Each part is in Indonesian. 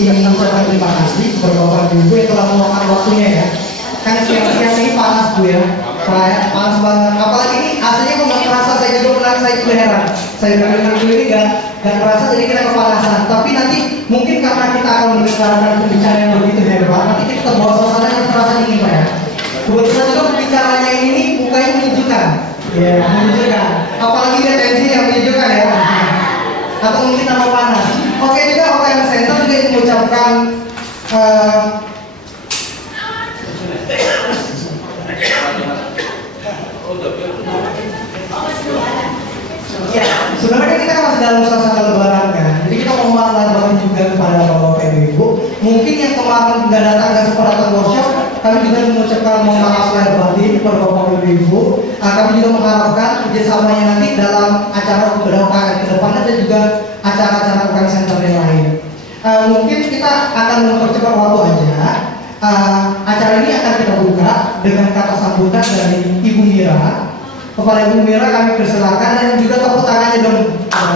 ingin mengucapkan terima kasih kepada Bapak dan Ibu yang telah meluangkan waktunya ya. Kan siang-siang ini panas Bu ya, saya panas banget. Apalagi ini aslinya kok nggak kerasa, saya juga heran. Saya dengar ini nggak kerasa, jadi kita kepanasan. Tapi nanti mungkin karena kita akan membicarakan pembicaraan yang begitu hebat, nanti kita terbawa suasana yang terasa dingin Pak ya. Kebetulan juga pembicaranya ini mukanya menyejukkan, ya menyejukkan. Apalagi dia tensi yang menyejukkan ya. Atau mungkin tambah panas. Oke juga OKM Center juga ingin mengucapkan ya, sebenarnya kita kan masih dalam suasana lebaran kan. Jadi kita mau mengabarkan juga kepada Bapak dan Ibu. Mungkin yang kemarin nggak datang, nggak sempat datang workshop, kami juga mengucapkan mohon maaf lahir batin kepada Bapak dan Ibu. Kami juga mengharapkan kerjasamanya nanti dalam acara UKM ke depannya dan juga acara-acara UKM Center yang lain. Mungkin kita akan mempercepat waktu aja. Acara ini akan kita buka dengan kata sambutan dari Ibu Mira. Kepada Ibu Mira kami persilakan dan juga tepuk tangannya dong. Terima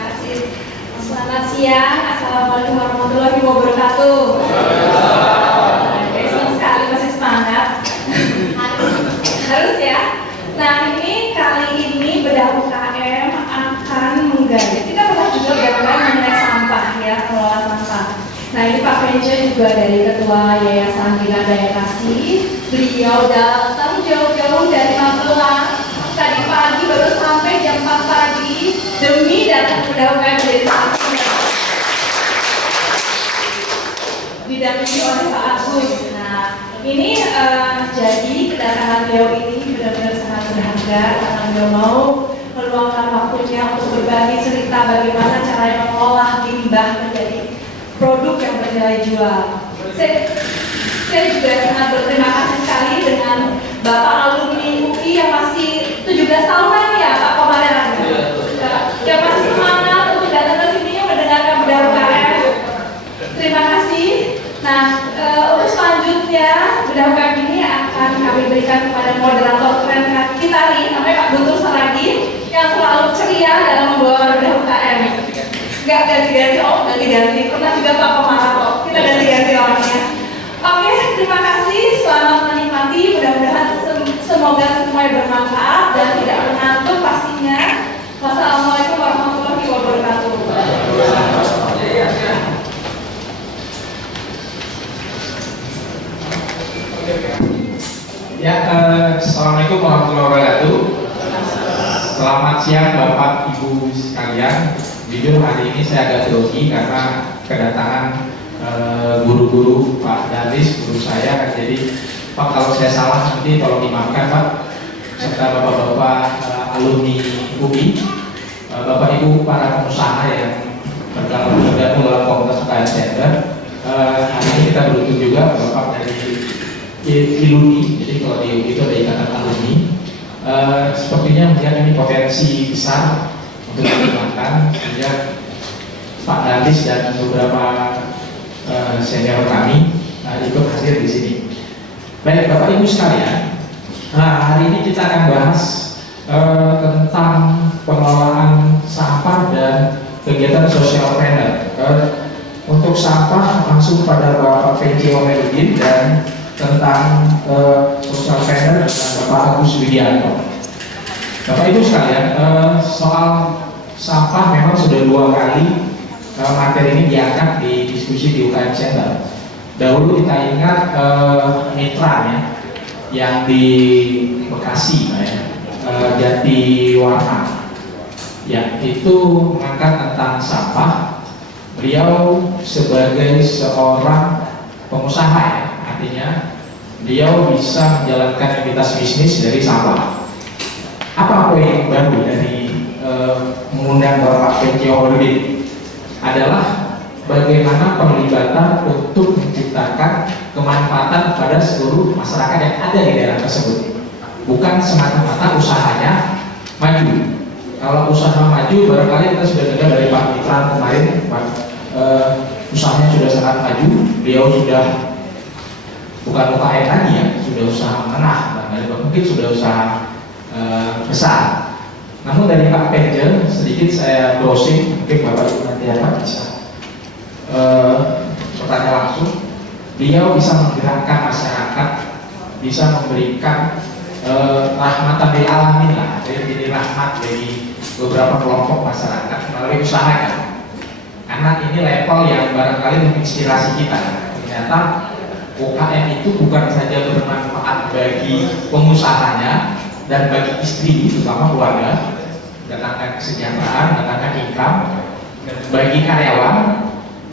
kasih. Selamat siang. Assalamualaikum warahmatullahi wabarakatuh. Senang sekali masih semangat. Harus ya. Nah ini kali ini bedah UKM akan menggali. Kita pernah juga belajar mengenai sampah ya, kelola sampah. Nah ini Pak Venture juga dari Ketua Yayasan Bina Daya Kasih. Beliau datang jauh-jauh dari Magelang. Tadi pagi baru sampai jam 4 pagi demi datang ke UKM dari didampingi oleh Pak Agus. Nah ini jadi kedatangan beliau ini benar-benar sangat berharga karena beliau mau meluangkan waktunya untuk berbagi cerita bagaimana cara mengolah limbah menjadi produk yang bernilai jual. Saya juga sangat berterima kasih sekali dengan Bapak alumni UI yang masih 17 tahunan ya Pak Komandan. Yang masih semangat untuk datang ke sini mendengarkan bedah UKM. Terima kasih. Nah, untuk selanjutnya bedah UKM ini akan kami berikan kepada moderator keren kita nih, namanya Pak Guntur Saragi yang selalu ceria dalam membawa bedah UKM. Enggak ganti-ganti, pernah juga Pak Komarko, kita ganti-ganti orangnya. Oke, terima kasih, selamat menikmati, mudah-mudahan semoga semuanya bermanfaat dan tidak mengantuk pastinya. Wassalamualaikum warahmatullahi wabarakatuh. Ya, assalamualaikum warahmatullahi wabarakatuh. Selamat siang Bapak Ibu sekalian. Jujur hari ini saya agak grogi karena kedatangan guru-guru Pak Dalis, guru saya. Jadi Pak kalau saya salah nanti tolong dimaafkan Pak. Serta bapak-bapak alumni UI, bapak ibu para pengusaha yang bergabung dalam komunitas UKM Center. Hari ini kita beruntung juga Bapak dari Iluni, jadi kalau di UI itu ada ikatan alumni. Sepertinya melihat ini potensi besar untuk dikembangkan, sehingga Pak Dalis dan beberapa senior kami ikut hadir di sini. Baik Bapak Ibu sekalian, hari ini kita akan bahas tentang pengelolaan sampah dan kegiatan social planner. Untuk sampah langsung pada Bapak Fenci Omerudin dan tentang social planner dengan Bapak Agus Widianto. Bapak Ibu sekalian, soal sampah memang sudah 2 kali materi ini diangkat di diskusi di UKM Center. Dahulu kita ingat mitranya yang di Bekasi, Jatiwarna, ya itu mengangkat tentang sampah. Beliau sebagai seorang pengusaha ya, artinya beliau bisa menjalankan aktivitas bisnis dari sampah. Apa poin baru dari mengundang Bapak Fenci Omerudin adalah bagaimana perlibatan untuk menciptakan kemanfaatan pada seluruh masyarakat yang ada di daerah tersebut, bukan semata-mata usahanya maju. Kalau usaha maju, barangkali kita sudah dengar dari Pak Mitran kemarin, usahanya sudah sangat maju, beliau sudah bukan UKM lagi ya, sudah usaha menengah, mungkin sudah usaha besar. Namun dari Pak Penja sedikit saya browsing, mungkin Bapak Ibu nanti bisa bertanya langsung. Beliau bisa menggerakkan masyarakat, bisa memberikan rahmatan lil alamin lah, jadi rahmat bagi beberapa kelompok masyarakat melalui usahanya. Karena ini level yang barangkali menginspirasi kita. Ternyata UKM itu bukan saja bermanfaat bagi pengusahanya dan bagi istri, terutama keluarga, mendatangkan kesejahteraan, mendatangkan income, dan bagi karyawan,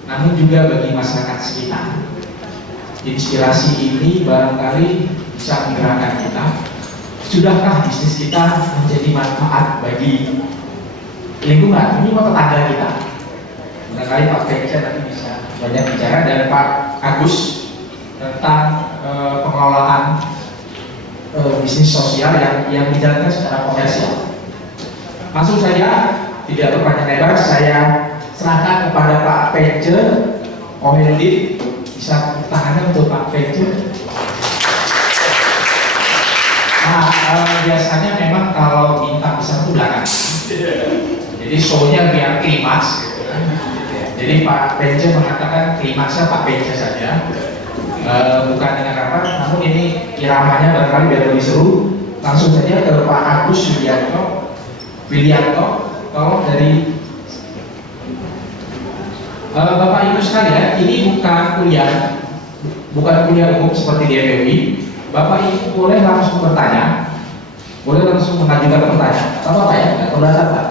namun juga bagi masyarakat sekitar. Inspirasi ini barangkali bisa menggerakkan kita. Sudahkah bisnis kita menjadi manfaat bagi lingkungan? Ini mau tetangga kita. Barangkali Pak Penja nanti bisa banyak bicara, dan Pak Agus tentang pengelolaan bisnis sosial yang dijalankan secara komersial. Langsung saja, tidak berpanjang lebar, saya serahkan kepada Pak Penja Omeludin. Bisa tangannya untuk Pak Penja. Nah, biasanya memang kalau bintang besar itu belakang. Jadi show-nya biar klimaks gitu kan. Jadi Pak Penja mengatakan klimaksnya Pak Penja saja. Bukan dengan apa, namun ini iramanya barangkali biar lebih seru. Langsung saja ke Pak Agus Wilianto, tolong dari Bapak Ibu sekalian, ini bukan kuliah umum seperti di FEUI. Bapak Ibu boleh langsung bertanya, boleh langsung mengajukan pertanyaan. Apa Pak ya? Nggak tahu dasar Pak.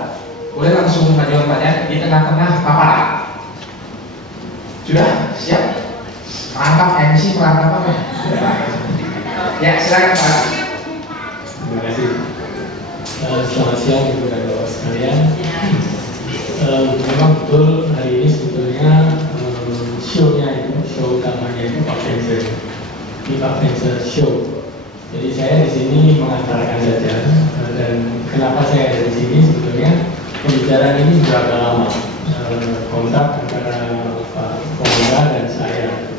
Boleh langsung mengajukan pertanyaan di tengah-tengah paparan. Sudah siap? Merangkap MC, merangkap apa? Ya, silakan Pak. Terima kasih. Selamat siang Ibu dan Bapak sekalian. Memang betul hari ini sebetulnya show utamanya itu Pak Penja. Ini Pak Penja show. Jadi saya di sini mengantarkan saja. Dan kenapa saya ada di sini sebetulnya pembicaraan ini berapa lama kontak antara Pak Komara dan saya.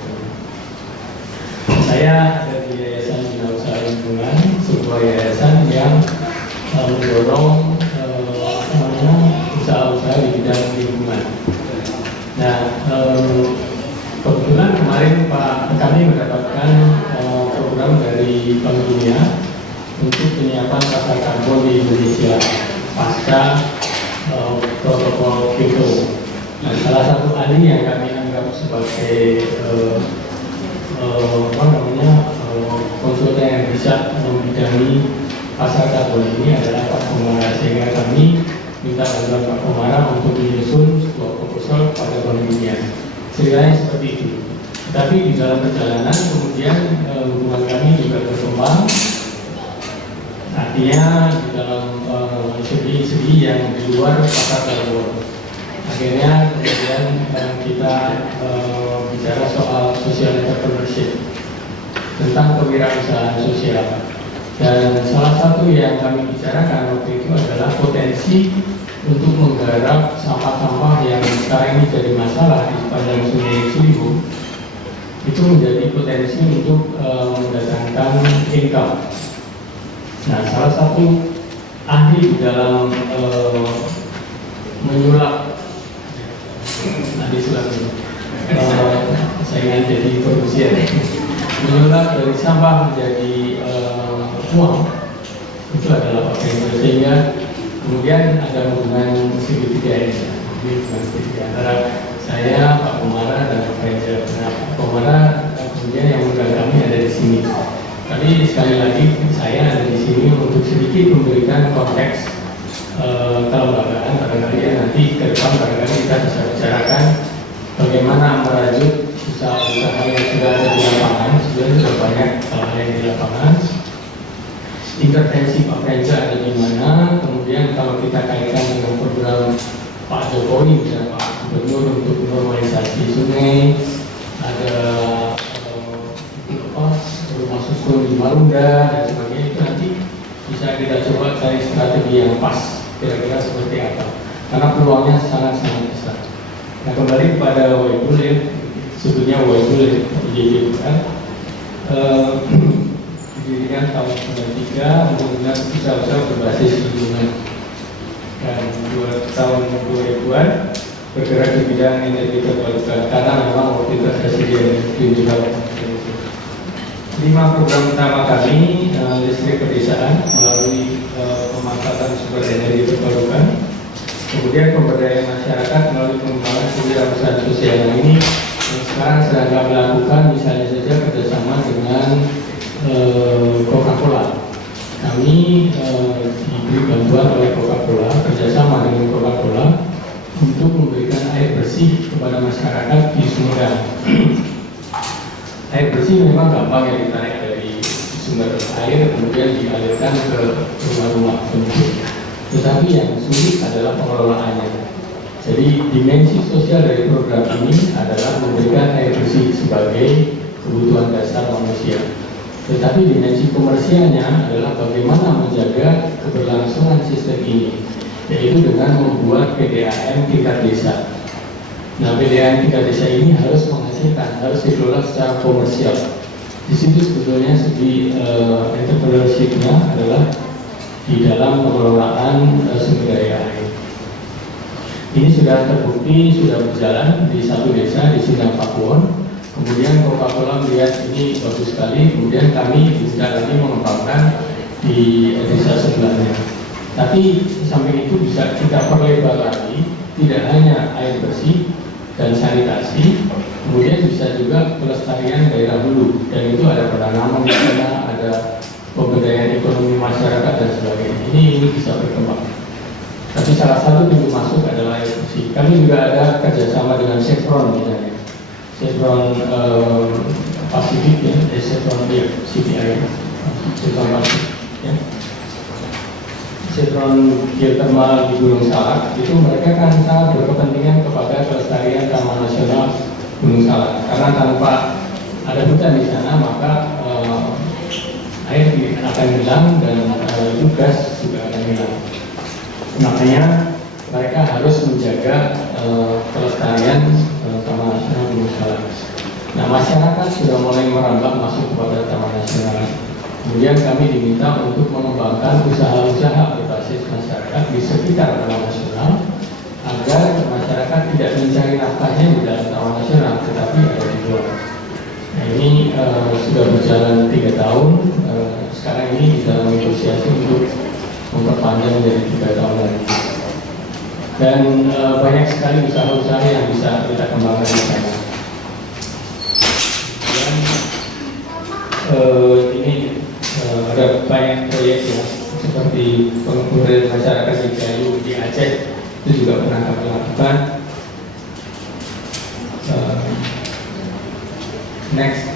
Saya ada di Yayasan Bina Usaha Lingkungan, sebuah yayasan yang mendorong usaha-usaha di bidang lingkungan. Nah, kebetulan kemarin kami mendapatkan program dari Bank Dunia untuk penyiapan pasar karbon di Indonesia pasca protokol Kyoto. Nah, salah satu ahli yang kami anggap sebagai konsultan yang bisa membidangi pasar karbon ini adalah Pak Komara, sehingga kami minta bantuan Pak Komara untuk menyusun sebuah proposal pada Bank Dunia. Ceritanya seperti itu. Tetapi di dalam perjalanan kemudian hubungan kami juga berkembang. Artinya di dalam segi-segi yang di luar pasar karbon. Akhirnya kemudian kita bicara soal social entrepreneurship, tentang kewirausahaan sosial. Dan salah satu yang kami bicarakan waktu itu adalah potensi untuk menggarap sampah-sampah yang sekarang ini jadi masalah di sepanjang Sungai Ciliwung. Itu menjadi potensi untuk mendatangkan income. Nah, salah satu ahli di dalam menyulap, ahli sulap ini, saya ingin jadi produsen, menyulap dari sampah menjadi uang, itu adalah Pak Penja, sehingga kemudian ada hubungan segitiga ini, hubungan segitiga antara saya, Pak Komara, dan Pak Penja. Nah, Pak Komara kemudian yang undang kami ada di sini. Tapi sekali lagi saya ada di sini untuk sedikit memberikan konteks kelembagaan. Barangkali ya nanti ke depan barangkali kita bisa bicarakan bagaimana merajut usaha-usaha yang sudah ada di lapangan. Sudah banyak hal yang di lapangan. Intervensi Pak Penja ada di mana? Kemudian kalau kita kaitkan dengan program Pak Jokowi dan Pak Gubernur untuk normalisasi sungai, ada rumah susun di Marunda dan sebagainya, itu nanti bisa kita coba cari strategi yang pas, kira-kira seperti apa, karena peluangnya sangat-sangat besar. Nah, kembali kepada Waibul, sebetulnya Waibul kan di didirikan tahun 93 untuk menggunakan usaha-usaha berbasis lingkungan. Dan tahun 2000-an bergerak di bidang energi terbarukan karena memang waktu itu presiden digital. 5 program utama kami, listrik pedesaan melalui pemanfaatan sumber energi terbarukan, kemudian pemberdayaan masyarakat melalui pengembangan kewirausahaan sosial. Ini yang sekarang sedang kami lakukan, misalnya saja kerjasama dengan Coca-Cola. Kami diberi bantuan oleh Coca-Cola, kerjasama dengan Coca-Cola untuk memberikan air bersih kepada masyarakat di Sumedang. Air bersih memang gampang ya, ditarik dari sumber air kemudian dialirkan ke rumah-rumah penduduk. Tetapi yang sulit adalah pengelolaannya. Jadi dimensi sosial dari program ini adalah memberikan air bersih sebagai kebutuhan dasar manusia. Tetapi dimensi komersialnya adalah bagaimana menjaga keberlangsungan sistem ini, yaitu dengan membuat PDAM tingkat desa. Nah, PDAM tingkat desa ini harus menghasilkan, harus dikelola secara komersial. Di situ sebetulnya segi entrepreneurship-nya adalah di dalam pengelolaan sumber daya air. Ini sudah terbukti, sudah berjalan di satu desa di Sindang Pakuwon. Kemudian Coca-Cola melihat ini bagus sekali, kemudian kami bisa lagi mengembangkan di desa sebelahnya. Tapi samping itu bisa kita perlebar lagi, tidak hanya air bersih dan sanitasi, kemudian bisa juga pelestarian daerah hulu, dan itu ada penanaman di sana, ada pemberdayaan ekonomi masyarakat dan sebagainya. Ini bisa berkembang. Tapi salah satu pintu masuk adalah air bersih. Kami juga ada kerjasama dengan Chevron misalnya. Chevron Pacific ya, Chevron CPI, Chevron Pacific ya. Chevron geothermal di Gunung Salak itu mereka kan sangat berkepentingan kepada kelestarian Taman Nasional Gunung Salak, karena tanpa ada hutan di sana maka air akan hilang dan itu gas juga akan hilang. Makanya mereka harus menjaga kelestarian Taman Nasional Gunung Salak. Nah, masyarakat sudah mulai merambah masuk kepada Taman Nasional. Kemudian kami diminta untuk mengembangkan usaha-usaha berbasis masyarakat di sekitar Taman Nasional agar masyarakat tidak mencari nafkahnya di dalam Taman Nasional, tetapi ada di luar. Nah, ini sudah berjalan 3 tahun. Sekarang ini kita negosiasi untuk memperpanjang menjadi 3 tahun lagi. Dan banyak sekali usaha-usaha yang bisa kita kembangkan di sana. Dan ini ada banyak proyek ya, seperti pengembalian masyarakat di Gayo di Aceh, itu juga pernah kami lakukan. Next.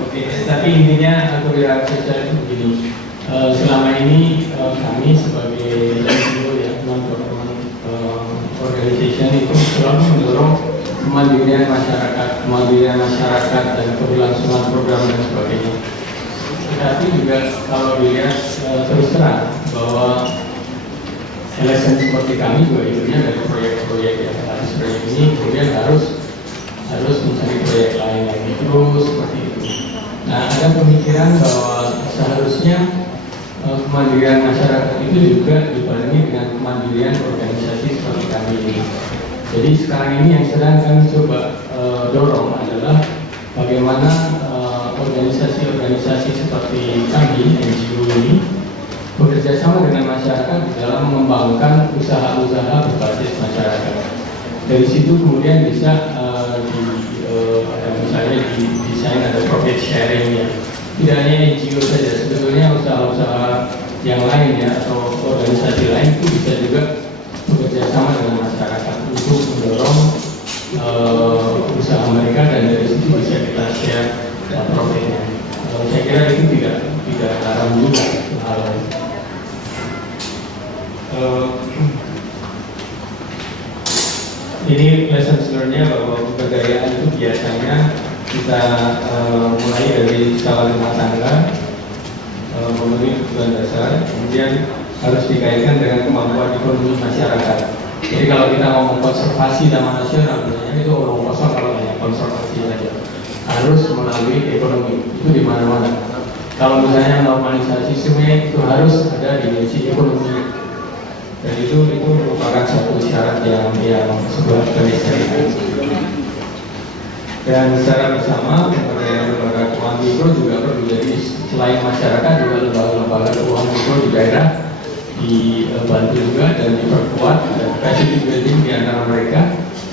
Oke, tapi intinya kewirausahaan sosial itu begini. Selama ini kami sebagai NGO ya, non-government organization itu selalu mendorong kemandirian masyarakat dan keberlangsungan program dan sebagainya. Tetapi juga kalau dilihat terus terang bahwa LSM seperti kami juga itunya dari proyek-proyek yang habis proyek ini kemudian harus mencari proyek lain lagi terus seperti itu. Nah, ada pemikiran bahwa seharusnya kemandirian masyarakat itu juga dibarengi dengan kemandirian organisasi seperti kami ini. Jadi sekarang ini yang sedang kami coba dorong adalah bagaimana organisasi-organisasi seperti kami, NGO ini, bekerja sama dengan masyarakat di dalam mengembangkan usaha-usaha berbasis masyarakat. Dari situ kemudian bisa misalnya di desain ada profit sharing ya. Tidak hanya NGO saja, sebetulnya usaha-usaha yang lain ya atau organisasi lain itu bisa juga bekerja sama dengan masyarakat untuk mendorong usaha mereka dan dari situ bisa kita share profitnya. Saya kira itu tidak haram juga hal lain. Ini lesson learned-nya bahwa kebudayaan itu biasanya kita mulai dari skala rumah tangga, memenuhi kebutuhan dasar, kemudian harus dikaitkan dengan kemampuan ekonomi masyarakat. Jadi kalau kita ngomong konservasi taman nasional, biasanya itu omong kosong kalau hanya konservasi saja. Harus melalui ekonomi, itu di mana-mana. Kalau misalnya normalisasi sungai itu harus ada dimensi ekonomi. Dan itu merupakan satu syarat yang sebuah keniscayaan. Dan secara bersama lembaga keuangan mikro juga perlu, jadi selain masyarakat juga lembaga keuangan mikro di daerah dibantu juga dan diperkuat dan capacity building di antara mereka,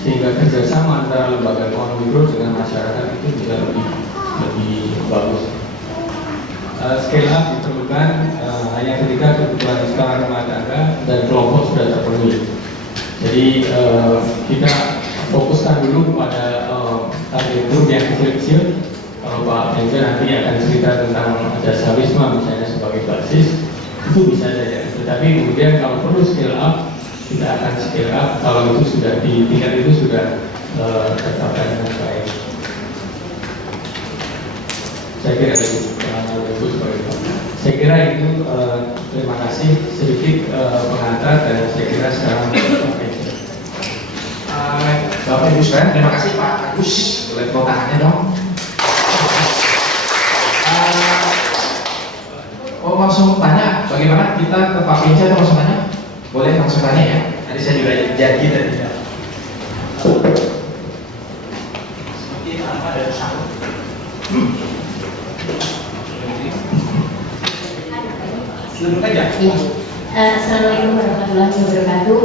sehingga kerjasama antara lembaga keuangan mikro dengan masyarakat itu bisa lebih bagus. Scale up diperlukan hanya ketika kebutuhan skala rumah tangga dan kelompok sudah terpenuhi. Jadi kita fokuskan dulu pada target group yang kecil-kecil. Kalau Pak Benja nanti akan cerita tentang jasa wisma misalnya sebagai basis, itu bisa saja. Tetapi kemudian kalau perlu scale up, kita akan scale up kalau itu sudah di tingkat itu sudah tercapai dengan baik. Saya kira itu saya kira itu terima kasih sedikit pengantar dan saya kira sekarang Bapak Ibu sekalian, terima kasih Pak Agus. Boleh tepuk tangannya dong. Langsung tanya, bagaimana kita ke Pak Benja atau langsung tanya? Boleh langsung tanya ya. Tadi saya juga janji tadi. Duduk aja. Iya. Assalamualaikum warahmatullahi wabarakatuh.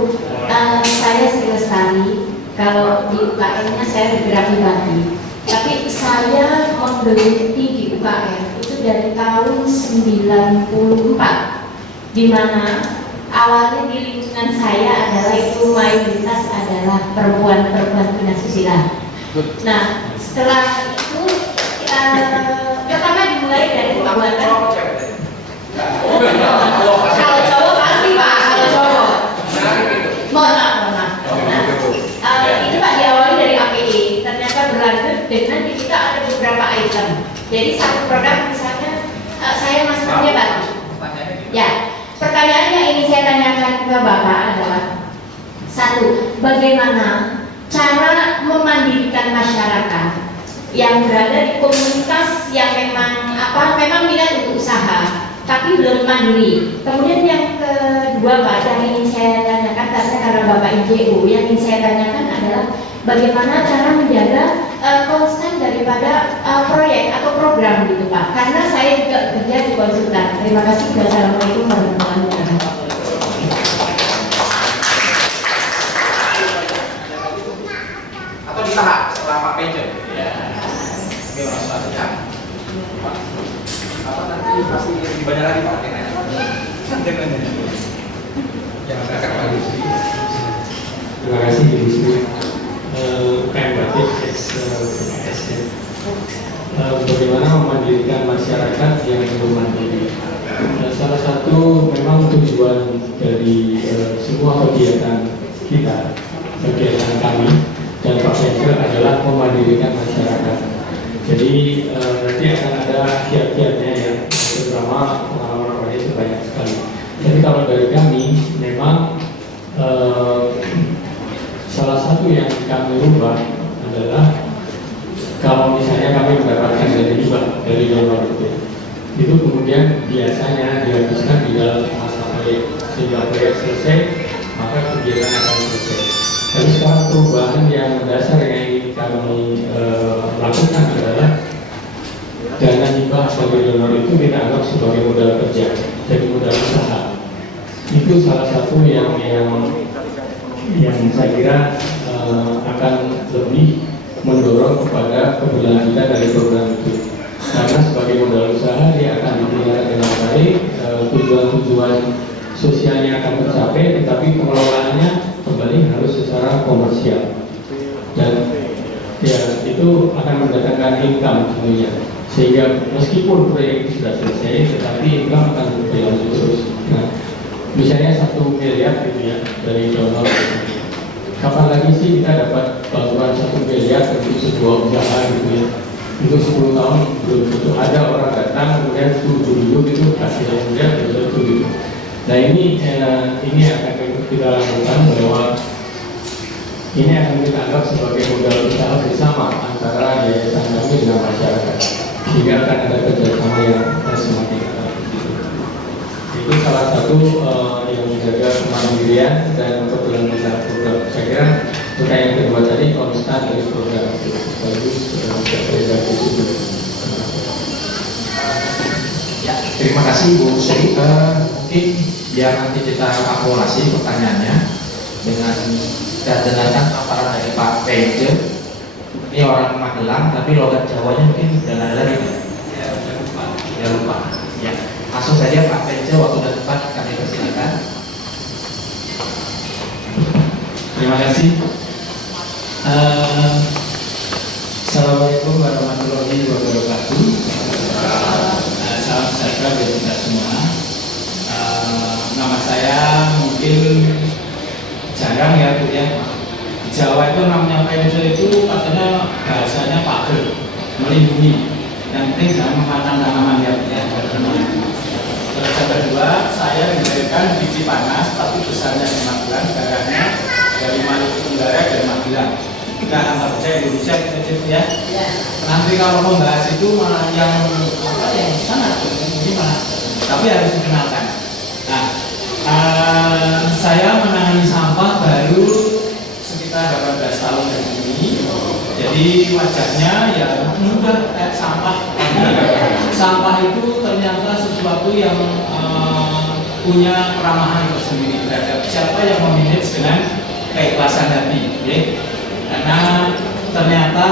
Saya Sri Lestari. Kalau di UKM-nya saya bergerak di Bali. Tapi saya menggeluti di UKM itu dari tahun 94, di mana awalnya di lingkungan saya adalah itu mayoritas adalah perempuan tunasusila. Nah, setelah itu pertama dimulai dari pembuatan. Kalau cowok pasti Pak, kalau cowok. Mohon maaf. Ini Pak diawali dari APD, ternyata berlanjut dengan kita ada beberapa item. Jadi satu produk misalnya saya masuknya bagus. Ya, pertanyaan yang ingin saya tanyakan ke Bapak adalah satu, bagaimana cara memandirikan masyarakat yang berada di komunitas yang memang minat untuk usaha tapi belum mandiri. Kemudian yang kedua Pak, yang ingin saya tanyakan karena Bapak IJU, yang ingin saya tanyakan adalah bagaimana cara menjaga konstan daripada proyek atau program gitu Pak, karena saya juga kerja di konsultan. Terima kasih. Wassalamualaikum warahmatullahi wabarakatuh. Atau ditahan setelah Pak Benja? Ya. Oke, langsung ya. Apa nanti pasti lebih banyak lagi Pak yang nanya. Jangan kakak lagi. Terima kasih Ibu Sri. UKM Batik PKS ya. Bagaimana memandirikan masyarakat yang belum mandiri. Salah satu memang tujuan dari semua kegiatan kita, kegiatan kami dan Pak Benja adalah memandirikan masyarakat. Jadi nanti akan ada kiat-kiatnya ya, terutama pengalaman orang itu banyak sekali. Jadi kalau dari kami memang salah satu yang kami rubah adalah kalau misalnya kami mendapatkan dari hibah dari donor itu kemudian biasanya dihabiskan di dalam masa proyek, sehingga proyek selesai maka kegiatan akan selesai. Tapi sekarang perubahan yang mendasar yang ingin kami lakukan adalah dana hibah sebagai donor itu kita anggap sebagai modal kerja, jadi modal usaha. Itu salah satu yang saya kira akan lebih mendorong kepada keberlanjutan dari program itu. Karena sebagai modal usaha dia akan dipelihara dengan baik, tujuan-tujuan sosialnya akan tercapai, tetapi pengelolaannya kembali harus secara komersial. Dan ya itu akan mendatangkan income tentunya. Sehingga meskipun proyek itu sudah selesai, tetapi income akan berlanjut terus. Nah, misalnya 1 miliar gitu ya dari donor. Kapan lagi sih kita dapat bantuan 1 miliar untuk sebuah usaha gitu ya? Itu 10 tahun belum tentu ada orang datang kemudian dulu itu hasilnya kemudian itu gitu. Nah ini akan kita lakukan bahwa ini akan kita anggap sebagai modal usaha bersama antara yayasan kami dengan masyarakat, sehingga akan ada kerjasama yang semakin erat. Itu salah satu yang menjaga kemandirian dan untuk berlanjutnya program. Saya kira untuk yang kedua tadi konstan dari program itu bagus mencapai itu. Ya, terima kasih Bu Sri. Mungkin biar nanti kita akumulasi pertanyaannya dengan dengarkan paparan dari Pak Pence. Ini orang Magelang, tapi logat Jawanya mungkin udah ada lagi. Ya lupa. Ya, langsung saja Pak Pence, waktu dan tempat kami persilakan. Terima kasih. Assalamualaikum warahmatullahi wabarakatuh. Salam sejahtera bagi kita semua. Nama saya mungkin jarang ya Bu ya. Di Jawa itu namanya Pence itu katanya bahasanya pager, melindungi. Yang penting jangan memakan tanaman ya. Terus yang kedua, saya dilahirkan di Cipanas, tapi besarnya di Magelang, darahnya dari Maluku Tenggara dan Magelang. Kita anggap saja Indonesia kita ya. Nanti kalau membahas itu malah yang sangat ini malah, tapi harus dikenalkan. Nah, saya menangani sampah baru sekitar 18 tahun dari ini. Jadi wajahnya ya mudah kayak sampah. Sampah itu ternyata sesuatu yang punya keramahan tersendiri terhadap siapa yang memanage dengan keikhlasan hati, ya. Karena ternyata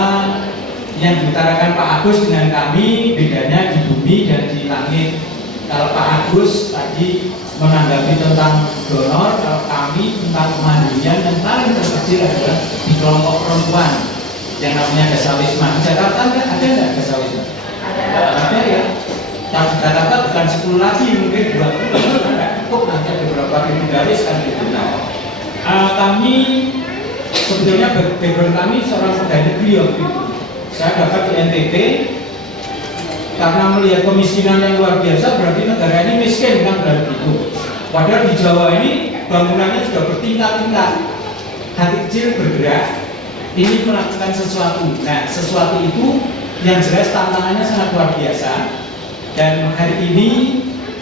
yang diutarakan Pak Agus dengan kami bedanya di bumi dan di langit. Kalau Pak Agus tadi menanggapi tentang donor, kalau kami tentang kemandirian yang paling terkecil adalah di kelompok perempuan yang namanya Dasawisma. Di Jakarta ada nggak Dasawisma? Ada ya. Yang di Jakarta bukan 10 lagi, mungkin 20, nggak cukup, nanti ada beberapa ribu garis kan gitu. Kami sebetulnya background kami seorang pegawai negeri waktu itu. Saya dapat di NTT karena melihat kemiskinan yang luar biasa, berarti negara ini miskin kan berarti itu. Padahal di Jawa ini bangunannya sudah bertingkat-tingkat. Hati kecil bergerak, ini melakukan sesuatu. Nah, sesuatu itu yang jelas tantangannya sangat luar biasa. Dan hari ini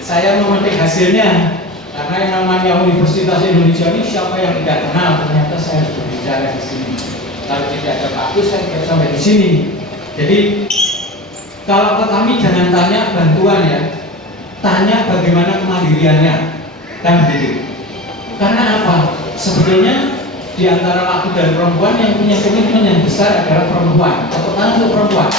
saya memetik hasilnya. Karena yang namanya Universitas Indonesia ini siapa yang tidak kenal, ternyata saya harus berbicara di sini. Kalau tidak ada bagus, saya tidak sampai di sini. Jadi kalau ke kami jangan tanya bantuan ya, tanya bagaimana kemandiriannya, kan begitu. Karena apa? Sebetulnya di antara laki dan perempuan yang punya komitmen yang besar adalah perempuan. Tepuk tangan untuk perempuan.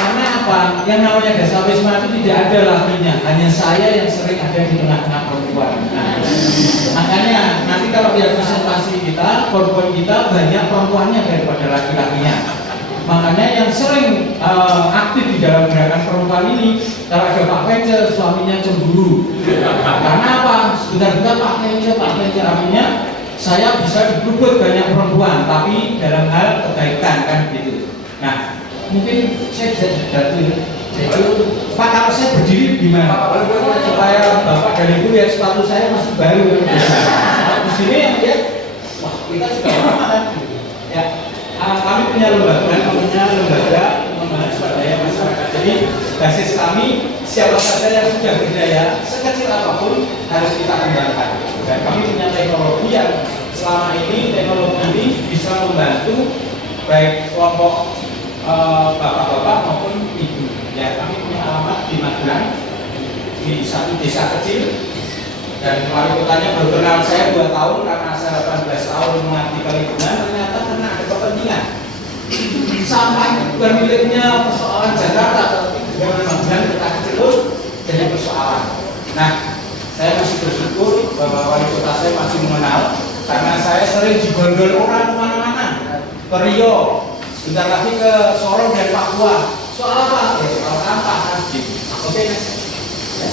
Karena apa? Yang namanya Dasawisma itu tidak ada lakinya, hanya saya yang sering ada di tengah-tengah perempuan. Nah, makanya nanti kalau lihat presentasi kita, korban kita banyak perempuannya daripada laki-lakinya. Makanya yang sering aktif di dalam gerakan perempuan ini, kalau ada Pak Pence, suaminya cemburu. Karena apa? Sebentar-bentar Pak Pence, artinya saya bisa diperbuat banyak perempuan, tapi dalam hal kebaikan kan gitu. Nah, mungkin saya bisa jatuh. Pak, kalau saya berdiri gimana? Supaya Bapak dari itu lihat sepatu saya masih baru. Di sini yang lihat, wah kita sudah lama kan? Ya, kami punya lembaga membahas swadaya masyarakat. Jadi basis kami siapa saja yang sudah berdaya sekecil apapun harus kita kembangkan. Dan kami punya teknologi yang selama ini teknologi ini bisa membantu baik kelompok bapak-bapak maupun ibu. Ya, kami punya alamat di Magelang di satu desa kecil. Dan wali kotanya baru kenal saya 2 tahun karena saya 18 tahun mengabdi lingkungan. Ternyata karena ada kepentingan. Sampah itu bukan miliknya persoalan Jakarta, tapi juga Magelang kita kecil jadi persoalan. Nah, saya masih bersyukur bahwa wali kota saya masih mengenal karena saya sering digondol orang kemana-mana, ke Rio. Sebentar lagi ke Sorong dan Papua. Soal apa? Ya, soal sampah kan gitu. Oke, Mas. Ya.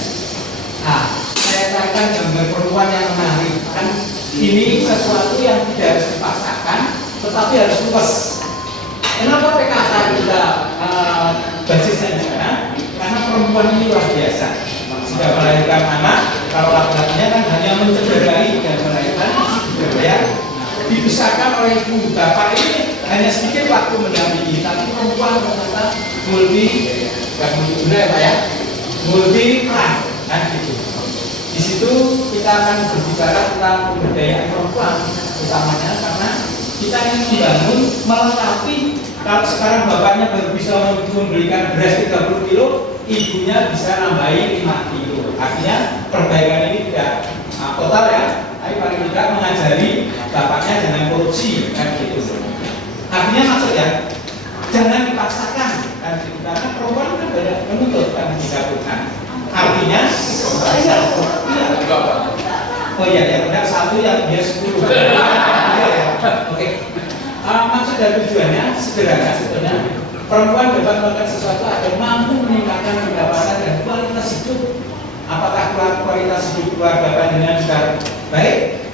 Nah, saya carikan gambar perempuan yang menarik. Kan ini sesuatu yang tidak harus dipaksakan, tetapi harus luas. Kenapa PKK juga basisnya di sana? Karena perempuan ini luar biasa. Sudah melahirkan anak, kalau laki-lakinya kan hanya mencederai dan melahirkan. ya. Dibesarkan oleh ibu bapak ini hanya sedikit waktu mendampingi, tapi perempuan ternyata bukan multi guna ya Pak ya, multi peran kan gitu. Di situ kita akan berbicara tentang pemberdayaan perempuan utamanya karena kita ingin membangun melengkapi. Kalau sekarang bapaknya baru bisa membelikan beras 30 kilo, ibunya bisa nambahin 5 kilo. Artinya perbaikan ini tidak total ya, tapi paling tidak mengajari bapaknya jangan korupsi kan gitu. Artinya maksudnya jangan dipaksakan kan gitu. Karena perempuan kan banyak menuntut kan dikabulkan. Artinya oh iya ya benar, satu yang dia 10. Iya ya. Oke. Maksud dan tujuannya sederhana sebetulnya. Perempuan dapat melakukan sesuatu agar mampu meningkatkan pendapatan dan kualitas hidup. Apakah kualitas hidup keluarga panjenengan sudah baik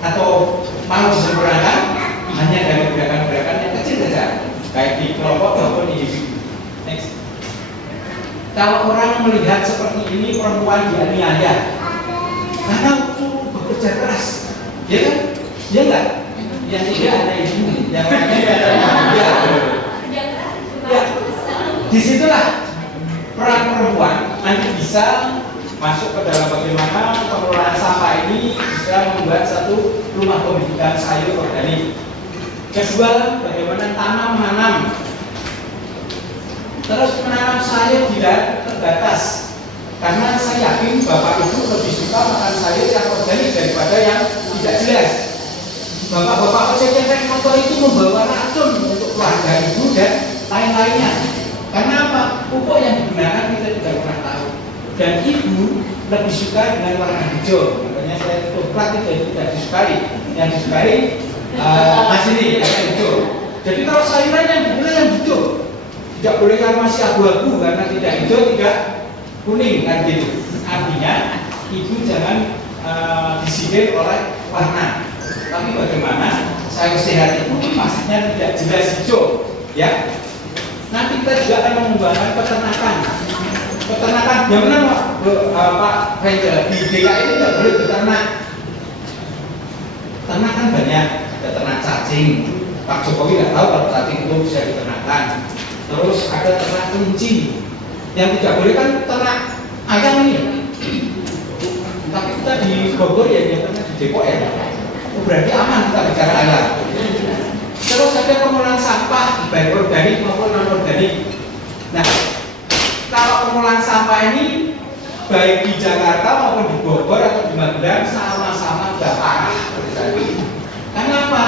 atau mau disempurnakan? Hanya dari gerakan-gerakan yang kecil saja, baik di kelompok maupun di individu. Next. Kalau orang melihat seperti ini, perempuan dianiaya karena suruh bekerja keras, ya kan? Ya enggak? Yang tidak ada ibu, yang lainnya ya. Disitulah peran perempuan nanti bisa masuk ke dalam bagaimana pengelolaan sampah ini bisa membuat satu rumah pembibitan sayur organik. Kedua, bagaimana tanam menanam. Terus menanam sayur tidak terbatas, karena saya yakin bapak ibu lebih suka makan sayur yang organik daripada yang tidak jelas. Bapak-bapak ojek yang motor itu membawa racun untuk keluarga ibu dan lain-lainnya. Karena apa? Pupuk yang digunakan kita tidak pernah tahu. Dan ibu lebih suka dengan warna hijau. Makanya saya toprak itu tidak disukai. Yang disukai ini yang hijau. Jadi kalau sayuran yang digunakan yang hijau, tidak boleh yang masih abu-abu karena tidak hijau tidak kuning kan gitu. Artinya ibu jangan disihir oleh warna. Tapi bagaimana sayur sehat itu pastinya tidak jelas hijau, ya. Nanti kita juga akan mengembangkan peternakan. Peternakan, yang benar Pak Ranger, di DKI ini tidak boleh beternak. Ternak kan banyak, ada ternak cacing. Pak Jokowi nggak tahu kalau cacing itu bisa diternakan. Terus ada ternak kelinci. Yang tidak boleh kan ternak ayam ini. Tapi kita di Bogor ya, biasanya di Depok ya. Berarti aman kita bicara ayam. Terus ada pengolahan sampah baik organik maupun non organik. Nah, kalau pengolahan sampah ini baik di Jakarta maupun di Bogor atau di Magelang sama-sama sudah parah terjadi. Karena apa?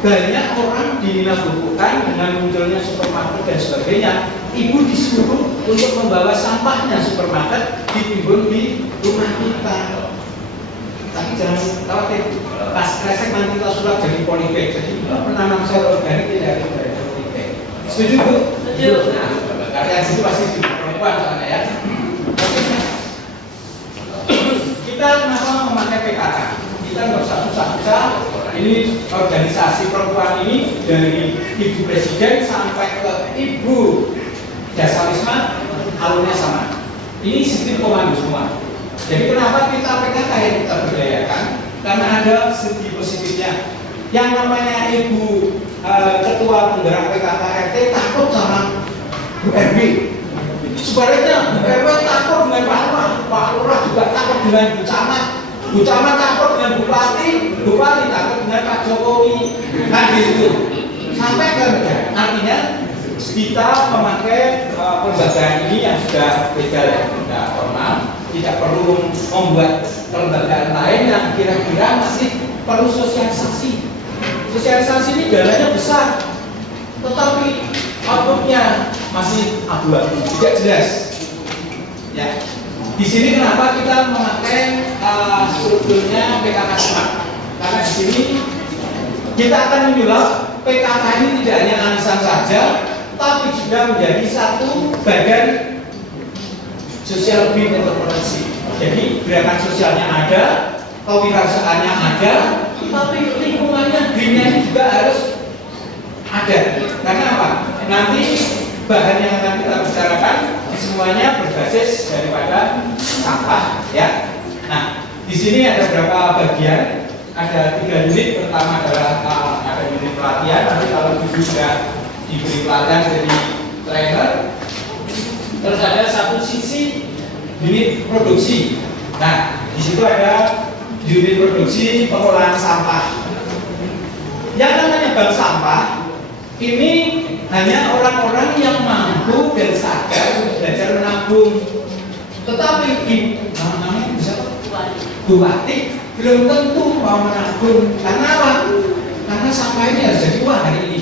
Banyak orang dinilai-bukukan dengan munculnya supermarket dan sebagainya. Ibu disuruh untuk membawa sampahnya supermarket ditimbun di rumah kita. Tapi jangan khawatir, pas kresek nanti kita sulap jadi polybag. Jadi penanam sayur organik tidak harus dari polybag. Setuju Bu? Setuju. Nah, karena itu pasti perempuan soalnya ya. Kita kenapa memakai PKK? Kita nggak usah susah-susah. Ini organisasi perempuan ini dari Ibu Presiden sampai ke Ibu Jasa Wisma, alurnya sama. Ini sistem komando semua. Jadi kenapa kita PKK yang kita berdayakan? Karena ada segi positifnya. Yang namanya Ibu Ketua Penggerak PKK RT takut sama Bu RW. Sebaliknya Bu RW takut dengan Pak Lurah juga takut dengan Bu Camat. Bu Camat takut dengan Bupati takut dengan Pak Jokowi. Nah gitu. Sampai ke artinya kita memakai pelembagaan ini yang sudah legal ya, sudah formal. Tidak perlu membuat kelembagaan lain yang kira-kira masih perlu sosialisasi. Sosialisasi ini dananya besar, tetapi outputnya masih abu-abu, tidak jelas. Ya, di sini kenapa kita memakai strukturnya PKK Smart? Karena di sini kita akan menyulap PKK ini tidak hanya arisan saja, tapi juga menjadi satu badan social green entrepreneurship. Jadi gerakan sosialnya ada, kewirausahaannya ada, tapi lingkungannya greennya ini juga harus ada. Karena apa? Nanti bahan yang akan kita bicarakan semuanya berbasis daripada sampah, ya. Nah, di sini ada beberapa bagian. ada 3 unit. Pertama adalah ada unit pelatihan, nanti kalau ibu sudah diberi pelatihan jadi trainer. Terus ada satu sisi unit produksi. Nah, di situ ada unit produksi pengolahan sampah. Yang namanya bank sampah ini hanya orang-orang yang mampu dan sadar untuk belajar menabung. Tetapi namanya bisa Bupati belum tentu mau menabung. Karena apa? Karena sampah ini harus jadi uang hari ini.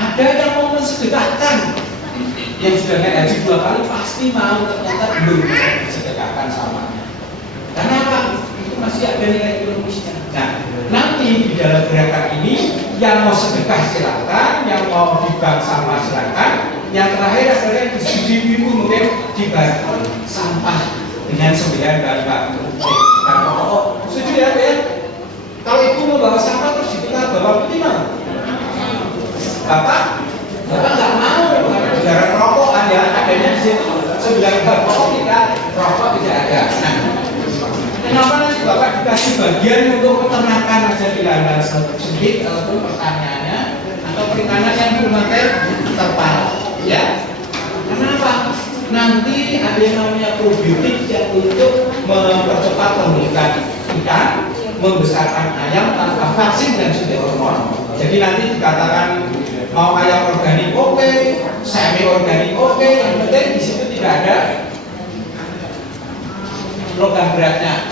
Ada yang mau mensedekahkan, yang sudah naik haji 2 kali pasti mau, ternyata belum sedekahkan sampahnya. Karena apa? Itu masih ada nilai ekonomisnya. Nah, nanti di dalam gerakan ini yang mau sedekah silakan, yang mau di bank sampah silakan, yang terakhir adalah yang disetujui ibu mungkin dibayar sampah dengan 9 bahan baku. Nah, setuju ya, ya? Kalau ibu mau bawa sampah terus ditukar bawa putih mau? Bapak nggak mau karena negara rokok adanya di situ 9 bahan rokok kita rokok tidak ada. Nah, kenapa nanti Bapak dikasih bagian untuk peternakan aja tidak sedikit ataupun pertanyaannya atau perikanan yang bermata terpal, ya? Kenapa? Nanti ada yang namanya probiotik yang untuk mempercepat pembentukan ikan, membesarkan ayam tanpa vaksin dan suntik hormon. Jadi nanti dikatakan mau ayam organik oke, semi organik oke, yang penting di situ tidak ada logam beratnya.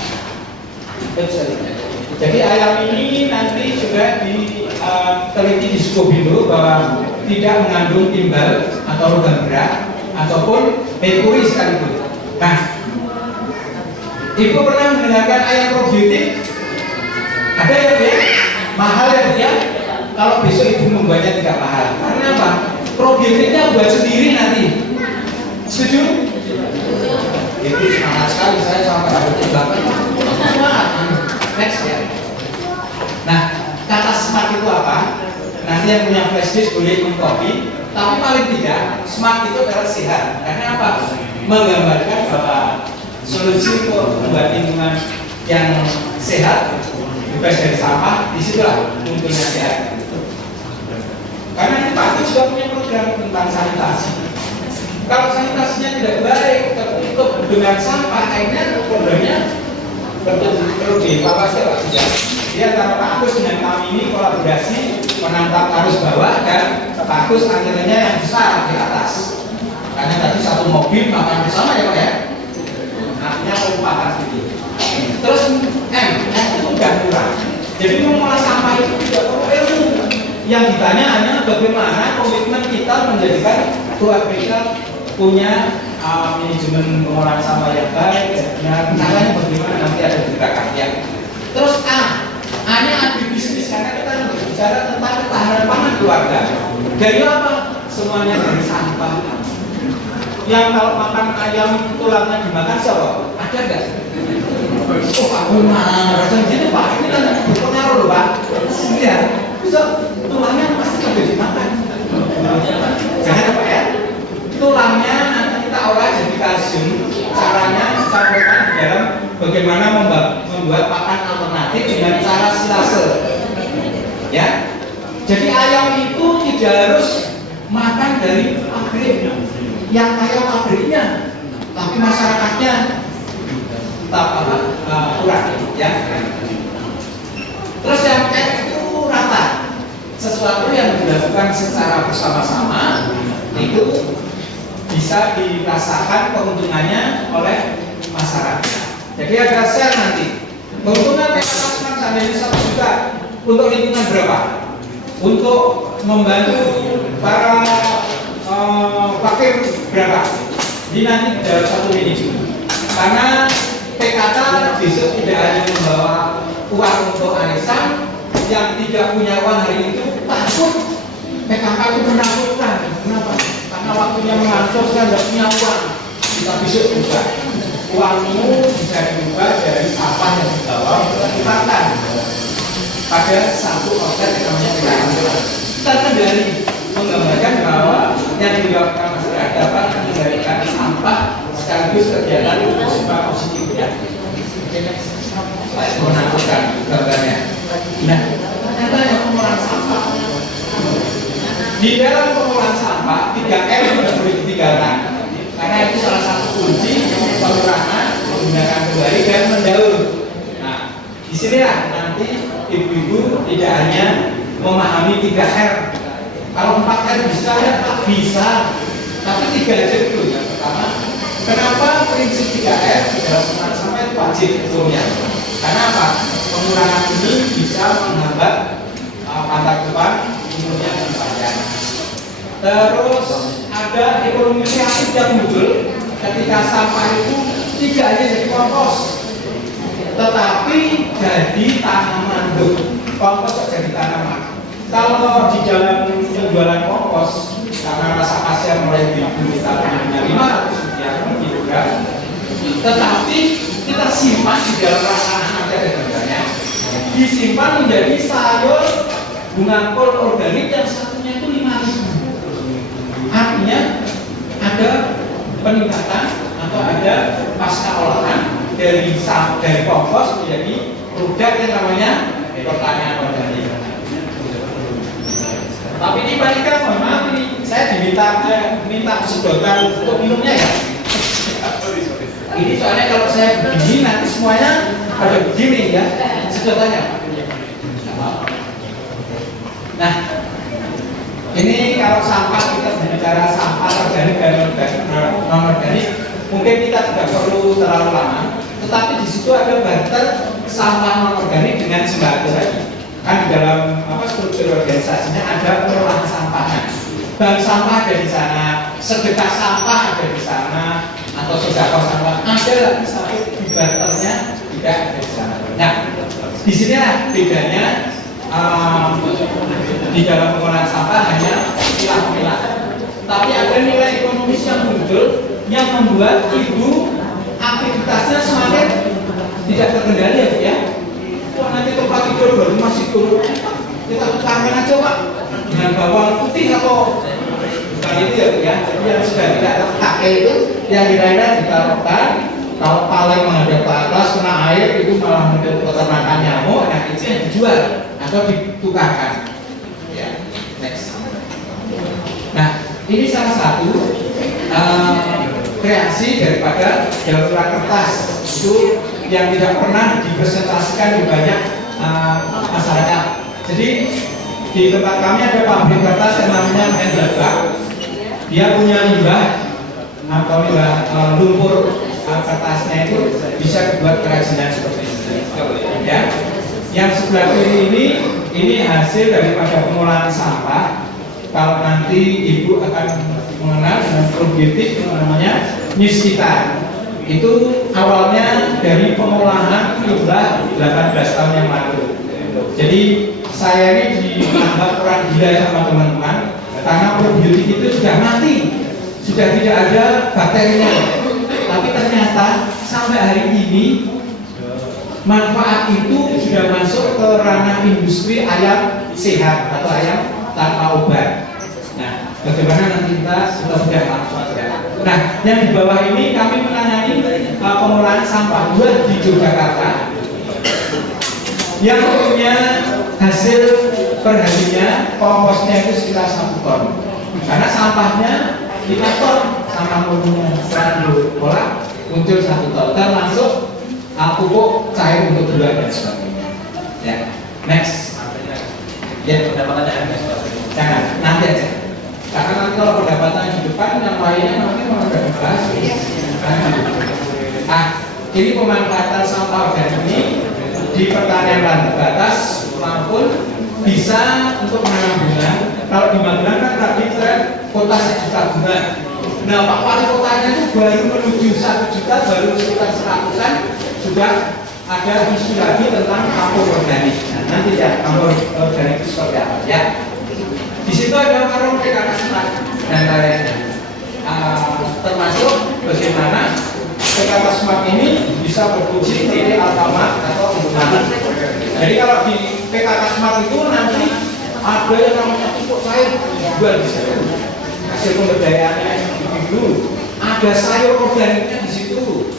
Jadi ayam ini nanti sudah diteliti di Sukobindo bahwa tidak mengandung timbal atau logam berat ataupun merkuri sekalipun. Nah, ibu pernah mendengarkan ayam probiotik? Ada ya Bu ya? Mahal ya Bu ya? Kalau besok ibu membuatnya tidak mahal. Karena apa? Probiotiknya buat sendiri nanti. Setuju? Itu semangat sekali, saya sampai ada tembakan. Semangat. Next ya. Nah, kata smart itu apa? Nanti yang punya flash disk boleh mengcopy. Tapi paling tidak, smart itu adalah sehat. Karena apa? Menggambarkan bahwa solusi untuk membuat lingkungan yang sehat, bebas dari sampah, disitulah untungnya sehat. Karena ini Pak juga punya program tentang sanitasi. Kalau sanitasinya tidak baik, tertutup dengan sampah, akhirnya programnya perlu dievaluasi Pak. Jadi antara Pak Agus dengan kami ini kolaborasi menangkap arus bawah dan Pak Agus akhirnya yang besar di atas. Karena tadi satu mobil makan bersama ya Pak ya. Artinya perumpamaan gitu. Terus itu udah murah. Jadi mengolah sampah itu tidak perlu ilmu. Yang ditanya hanya bagaimana komitmen kita menjadikan kita punya manajemen pengolahan sampah yang baik. Dan caranya bagaimana nanti ada gerakannya. Terus A-nya agribisnis karena kita berbicara tentang ketahanan pangan keluarga. Dari apa? Semuanya dari sampah. Yang kalau makan ayam tulangnya dimakan siapa? Ada nggak? Oh aku macam gitu Pak. Ini kan berpengaruh loh Pak. Iya. So, tulangnya pasti ada dimakan. Jangan apa ya? Tulangnya nanti kita olah jadi kalsium. Caranya disampaikan di dalam bagaimana membuat pakan alternatif dengan cara silase. Ya. Jadi ayam itu tidak harus makan dari pabrik yang kaya pabriknya, tapi masyarakatnya tetap kurang. Ya. Terus yang itu rata. Sesuatu yang dilakukan secara bersama-sama itu bisa dirasakan keuntungannya oleh masyarakat. Jadi ada sel nanti. Keuntungan PKK seandainya 1 juta untuk lingkungan berapa? Untuk membantu para fakir berapa? Ini nanti dalam 1 manajemen. Karena PKK besok tidak hanya membawa uang untuk arisan, yang tidak punya uang hari itu takut PKK itu menakutkan. Kenapa? Karena waktunya mengatur saya tidak punya uang. Kita besok juga uangmu bisa diubah dari sampah yang dibawa untuk dipakaikan pada satu outlet yang namanya PKK. Kita kendali menggambarkan bahwa yang dilakukan masyarakat dapat mengendalikan sampah sekaligus kegiatan bersifat positif ya. Menakutkan. di dalam pengolahan sampah 3M tidak boleh ditinggalkan karena itu salah satu kunci pengurangan, menggunakan kembali dan mendaur. Nah, disinilah nanti ibu-ibu tidak hanya memahami 3R. Kalau 4R bisa ya bisa, tapi 3 aja dulu. Yang pertama, kenapa prinsip 3R di dalam pengolahan sampah itu wajib hukumnya? Karena apa? Pengurangan ini bisa menghambat mata depan umumnya dan panjang. Terus ada ekonomi kreatif yang muncul ketika sampah itu tidak hanya jadi kompos, tetapi jadi tanaman. Kompos jadi tanaman. Kalau di dalam penjualan kompos, karena rasa kasihan mulai kita punya 500 rupiah per kilogram, tetapi kita simpan di dalam rasa ada harganya, disimpan menjadi sayur bunga kol organik yang satunya itu 5.000. Artinya ada peningkatan atau ada pasca olahan dari kompos menjadi produk yang namanya pertanian organik. Tapi ini Pak Ika, mohon maaf ini saya minta sedotan untuk minumnya ya. Ini soalnya kalau saya begini nanti semuanya ada begini ya sedotannya. Nah, ini kalau sampah kita bicara sampah organik dan non organik, mungkin kita tidak perlu terlalu lama. Tetapi di situ ada barter sampah non organik dengan sembako tadi. Kan di dalam struktur organisasinya ada pengolahan sampahnya. Bank sampah ada di sana, sedekah sampah ada di sana, atau sedekah sampah ada lagi satu di barternya tidak ada di sana. Nah, di sinilah bedanya. Di dalam pengolahan sampah hanya pilah-pilah, tapi ada nilai ekonomis yang muncul yang membuat ibu aktivitasnya semakin tidak terkendali ya. Wah, nanti tempat tidur baru masih turun, kita tukarkan aja Pak dengan bawang putih atau bukan itu ya. Jadi yang sudah tidak terpakai itu yang kira-kira ditaruhkan. Kalau paling menghadap ke atas kena air itu malah menjadi peternakan nyamuk. Nah, itu yang dijual atau ditukarkan. Ya, next. Nah, ini salah satu kreasi daripada daur ulang kertas itu yang tidak pernah dipresentasikan di banyak masyarakat. Jadi di tempat kami ada pabrik kertas yang namanya Mendelbach. Dia punya limbah atau limbah lumpur kertasnya itu bisa dibuat kerajinan seperti ini. Ya. Yang sebelah kiri ini hasil daripada pengolahan sampah. Kalau nanti ibu akan mengenal dengan probiotik yang namanya Newsita. Itu awalnya dari pengolahan limbah 18 tahun yang lalu. Jadi saya ini dianggap orang gila sama teman-teman karena probiotik itu sudah mati, sudah tidak ada bakterinya. Tapi ternyata sampai hari ini manfaat itu sudah masuk ke ranah industri ayam sehat atau ayam tanpa obat. Nah, bagaimana nanti kita sudah langsung saja. Nah, yang di bawah ini kami menangani pengolahan sampah buah di Yogyakarta yang punya hasil perharinya komposnya itu sekitar 1 ton. Karena sampahnya kita ton sama umumnya 100 olah muncul 1 ton termasuk pupuk cair untuk buah dan sebagainya. Ya, next. Ya, pendapatannya jangan nanti aja. Karena nanti kalau pendapatan di depan yang lainnya nanti mau ada bahas. Ini pemanfaatan sampah organik ini di pertanian lahan terbatas maupun bisa untuk menanam bunga. Kalau di Magelang kan tadi tren kota 1 juta bunga. Nah, Pak Wali kotanya itu baru menuju 1 juta, baru sekitar 100-an sudah ada isu lagi tentang kampung organik. Nah, nanti ya kampung organik itu seperti apa ya. Di situ ada warung PKK Smart dan lainnya. Termasuk bagaimana PKK Smart ini bisa berfungsi sebagai Alfamart atau Indomaret. Jadi kalau di PKK Smart itu nanti ada yang namanya pupuk cair jual di situ. Hasil pemberdayaannya dulu. Ada sayur organiknya di situ.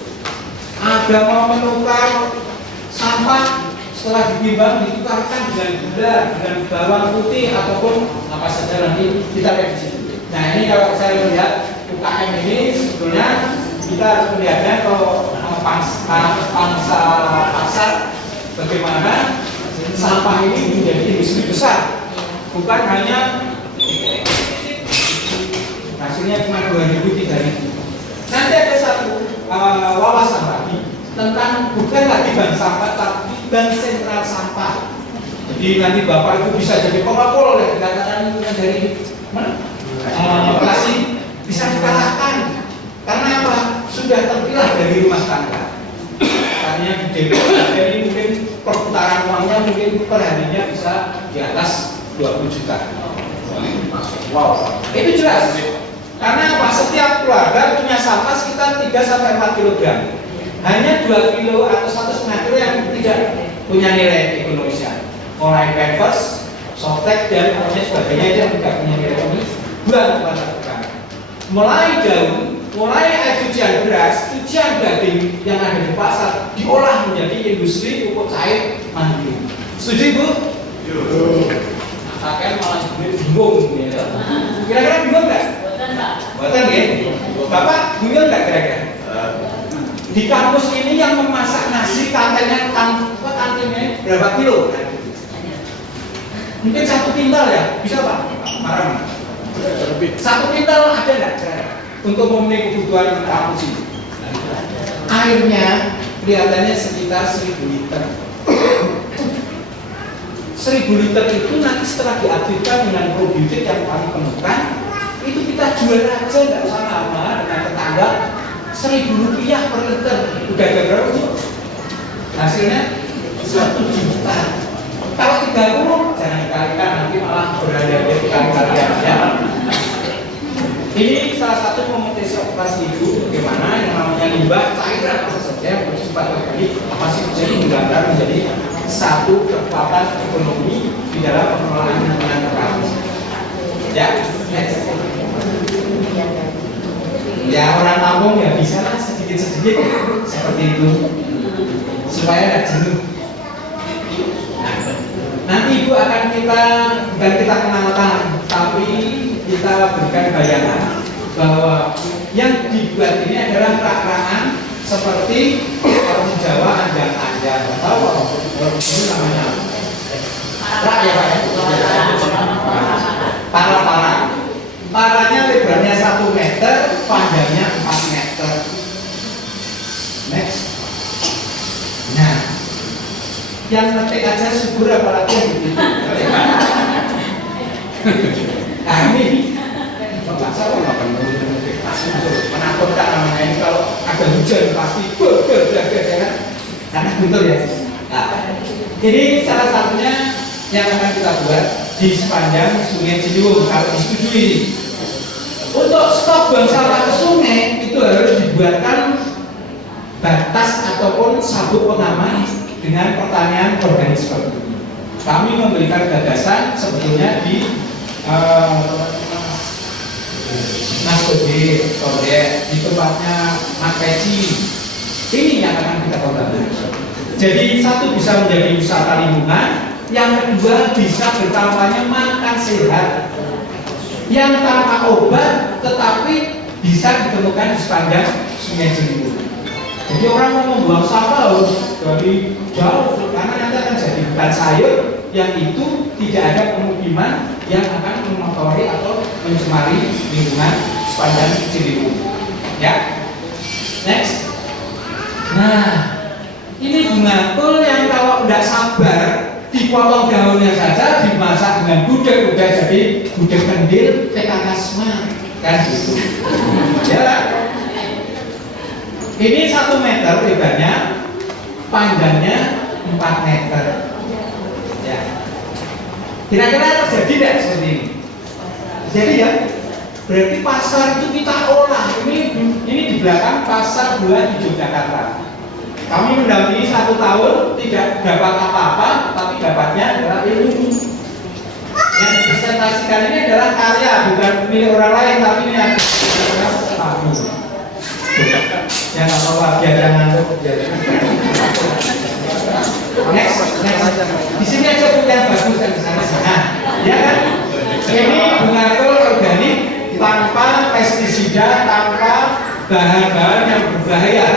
Ada mau menukar sampah setelah ditimbang ditukarkan dengan gula, dengan bawang putih ataupun apa saja nanti kita lihat di situ. Nah ini kalau saya melihat UKM ini sebetulnya kita harus melihatnya kalau pangsa pasar bagaimana sampah ini menjadi industri besar, bukan hanya hasilnya cuma 2.000 3.000. Nanti ada satu wawasan lagi tentang bukan lagi bank sampah tapi bank sentral sampah. Jadi nanti Bapak itu bisa jadi pengepul ya, dikatakan itu dari mana? Bekasi bisa dikalahkan. Karena apa? Sudah terpilah dari rumah tangga. Artinya di Depok jadi mungkin perputaran uangnya mungkin per harinya bisa di atas 20 juta. Wow, itu jelas. Karena apa? Setiap keluarga punya sampah sekitar 3-4 kg. Hanya 2 kilo atau 1,5 kilo yang tidak punya nilai ekonomisnya. Mulai pampers, softtek dan sebagainya itu yang tidak punya nilai ekonomis. Buang kepada tukang. Mulai daun, mulai air cucian beras, cucian daging yang ada di pasar diolah menjadi industri pupuk cair mandiri. Setuju Bu? Kakek malah bingung ya. Kira-kira bingung nggak? Buatan ya? Bapak bingung nggak kira-kira? Di kampus ini yang memasak nasi kantinnya kantinnya berapa kilo? Mungkin 1 kintal ya? Bisa Pak? Marah. 1 kintal ada nggak untuk memenuhi kebutuhan kampus ini? Airnya kelihatannya sekitar 1.000 liter. 1.000 liter itu nanti setelah diaktifkan dengan probiotik yang kami temukan, itu kita jual aja nggak usah lama dengan tetangga 1.000 rupiah per liter. Udah berapa Bu? Hasilnya 1 juta. Kalau 30 jangan dikalikan, nanti malah berada di kali-kalian ya. Ini salah satu kompetisi operasi itu bagaimana yang namanya limbah cair apa saja yang bersifat organik masih menjadi menggambar menjadi satu kekuatan ekonomi di dalam pengelolaan lingkungan kampus. Ya, next. Ya orang kampung ya bisa lah sedikit-sedikit seperti itu supaya tidak jenuh. Nah, nanti Ibu akan bukan kita kenalkan, tapi kita berikan bayangan bahwa yang dibuat ini adalah rak-rakan seperti kalau di Jawa anjang-anjang, tahu apa ini namanya? Rak ya Pak ya? Para-para. Paranya lebarnya 1 meter, panjangnya 4 meter. Next. Nah, yang ngetik aja subur apalagi yang begitu. Nah ini nggak salah menakutkan namanya ini kalau ada hujan pasti kan karena guntur ya. Nah, ini salah satunya yang akan kita buat di sepanjang Sungai Ciliwung kalau disetujui. Untuk stok buang sampah ke sungai itu harus dibuatkan batas ataupun sabuk pengaman dengan pertanian organik seperti ini. Kami memberikan gagasan sebetulnya di Mas Kode, di tempatnya Mas Peci. Ini yang akan kita kembangkan. Jadi satu bisa menjadi wisata lingkungan, yang kedua bisa berkampanye makan sehat, yang tanpa obat tetapi bisa ditemukan di sepanjang Sungai Ciliwung. Jadi orang mau membuang sampah harus dari jauh karena nanti akan jadi hutan sayur yang itu tidak ada pemukiman yang akan mengotori atau mencemari lingkungan sepanjang Ciliwung. Ya, next. Nah, ini bunga kul yang kalau tidak sabar dipotong daunnya saja dimasak dengan gudeg udah jadi gudeg kendil tekakasma kan gitu. Ya lah. Ini 1 meter lebarnya, panjangnya 4 meter. Ya. Kira-kira terjadi tidak seperti ini? Jadi ya, berarti pasar itu kita olah. Ini di belakang pasar buah di Yogyakarta. Kami mendampingi 1 tahun tidak dapat apa-apa, tapi dapatnya adalah ilmu. Yang dipresentasikan ini adalah karya, bukan milik orang lain, tapi ini yang kami. Ya nggak apa-apa, biar jangan ngantuk. Next. Di sini aja buku yang bagus yang di sana. Ya kan? Ini bunga kol organik tanpa pestisida, tanpa bahan-bahan yang berbahaya.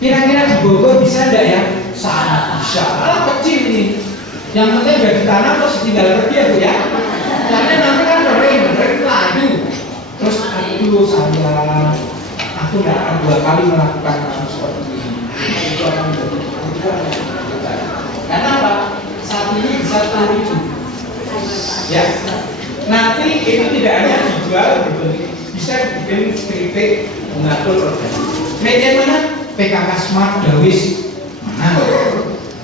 Kira-kira di Bogor bisa enggak ya? Sangat bisa. Kecil ini. Yang penting udah ditanam terus tinggal pergi ya Bu ya. Karena nanti kan kering laju. Terus aku nggak akan 2 kali melakukan hal seperti ini. Itu akan menjadi kebutuhan yang berbeda. Karena apa? Saat ini bisa terwujud. Ya. Nanti itu tidak hanya dijual bisa dibikin keripik bunga kol organik. Media mana? PKK Smart Dawis mana?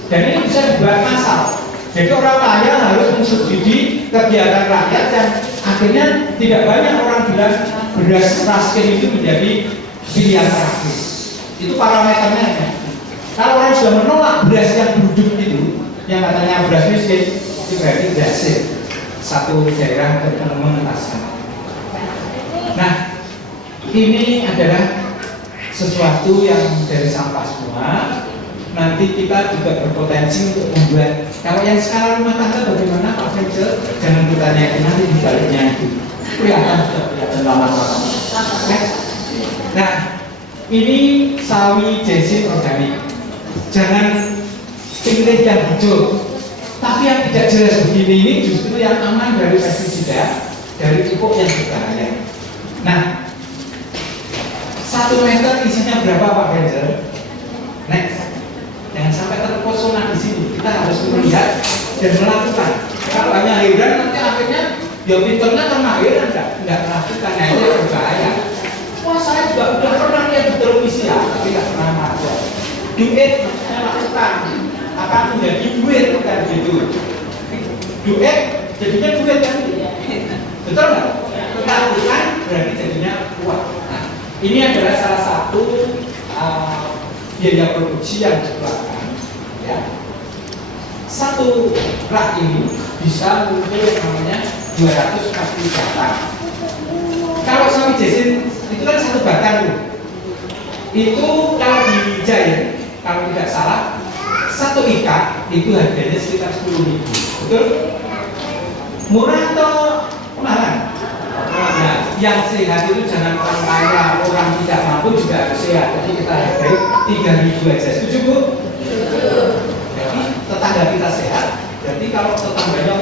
Dan ini bisa dibuat massal. Jadi orang kaya harus mensubsidi kegiatan rakyat dan akhirnya tidak banyak orang bilang beras raskin itu menjadi pilihan terakhir. Itu parameternya. Kalau orang sudah menolak beras yang beruduk itu, yang katanya beras miskin, itu berarti berhasil satu daerah mengentaskan. Nah, ini adalah sesuatu yang dari sampah semua. Nanti kita juga berpotensi untuk membuat. Kalau yang skala rumah tangga bagaimana Pak Fajel? Jangan ditanyakan nanti di baliknya itu. Kelihatan lama-lama. Nah, ini sawi jesin organik. Jangan pilih yang hijau. Tapi yang tidak jelas begini ini justru yang aman dari pestisida, dari pupuk yang berbahaya. Nah, 1 meter isinya berapa Pak Fajel? Next. Jangan sampai terpesona di sini. Kita harus melihat dan melakukan. Kalau hanya heran nanti akhirnya ya pinternya karena heran enggak melakukan. Nah itu berbahaya. Wah saya juga udah pernah lihat di televisi ya, tapi nggak pernah masuk. Duit saya lakukan akan menjadi duit kan gitu. Duit jadinya duit kan? Betul nggak? Lakukan berarti jadinya uang. Nah, ini adalah salah satu biaya produksi yang dikeluarkan. Ya. 1 rak ini bisa muncul yang namanya 240 batang. Kalau sawi jesin itu kan 1 batang tuh. Itu kalau dijahit, kalau tidak salah, 1 ikat itu harganya sekitar 10.000. Betul? Murah atau mahal? Nah, yang sehat itu jangan orang kaya, orang tidak mampu juga harus sehat. Jadi kita hargai 3.000 aja. Setuju Bu? Jadi tetangga kita sehat. Jadi kalau tetangganya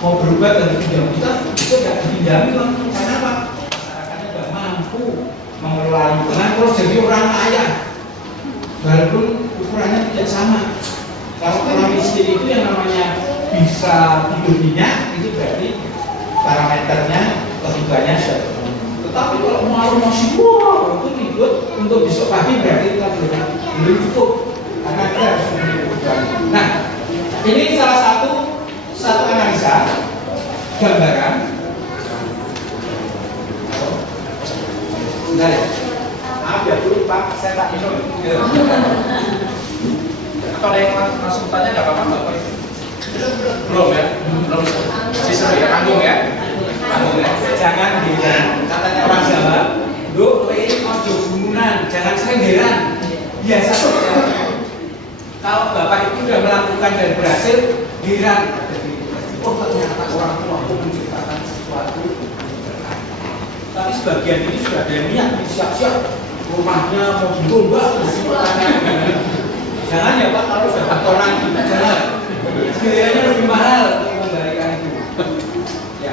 mau berubah dari pinjam kita, itu tidak dipinjami karena apa? Masyarakatnya tidak mampu mengelola lingkungan. Terus jadi orang kaya, walaupun ukurannya tidak sama. Kalau orang miskin itu yang namanya bisa tidur minyak, itu berarti parameternya kebutuhannya sudah terpenuhi. Tetapi kalau malu masih itu tidur untuk besok pagi berarti kita belum cukup karena kita harus memenuhi kebutuhan. Nah, ini salah satu analisa gambaran. Sebentar ya. Maaf ya dulu Pak, saya tak minum. Kalau ada yang langsung tanya nggak apa-apa Bapak? Belum ya? Belum. Masih seru ya? Tanggung ya? Tanggung ya? Jangan heran, katanya orang Jawa, "Nduk, kowe ojo gumunan, jangan sering heran." Biasa saja. Kalau Bapak itu sudah melakukan dan berhasil, heran. Oh ternyata orang tua aku menciptakan sesuatu. Tapi sebagian ini sudah ada niat, siap-siap rumahnya mau digombak, jangan ya Pak, kalau sudah orang jangan. Biayanya lebih mahal untuk mengembalikan itu. Ya.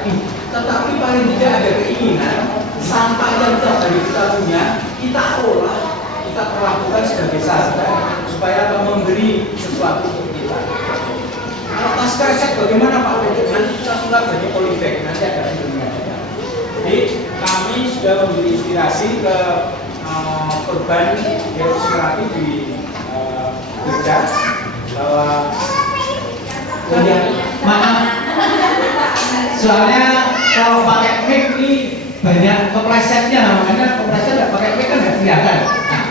Tetapi paling tidak ada keinginan sampah yang tiap hari kita punya, kita olah, kita perlakukan sebagai sahabat supaya memberi sesuatu untuk kita. Kalau tas kresek bagaimana Pak? Nanti kita sulap jadi polybag, nanti ada filmnya. Jadi kami sudah memberi inspirasi ke korban Yerusalem di gereja bahwa maaf, soalnya kalau pakai mic ini banyak keplesetnya, makanya kepleset nggak pakai mic kan nggak kelihatan. Nah,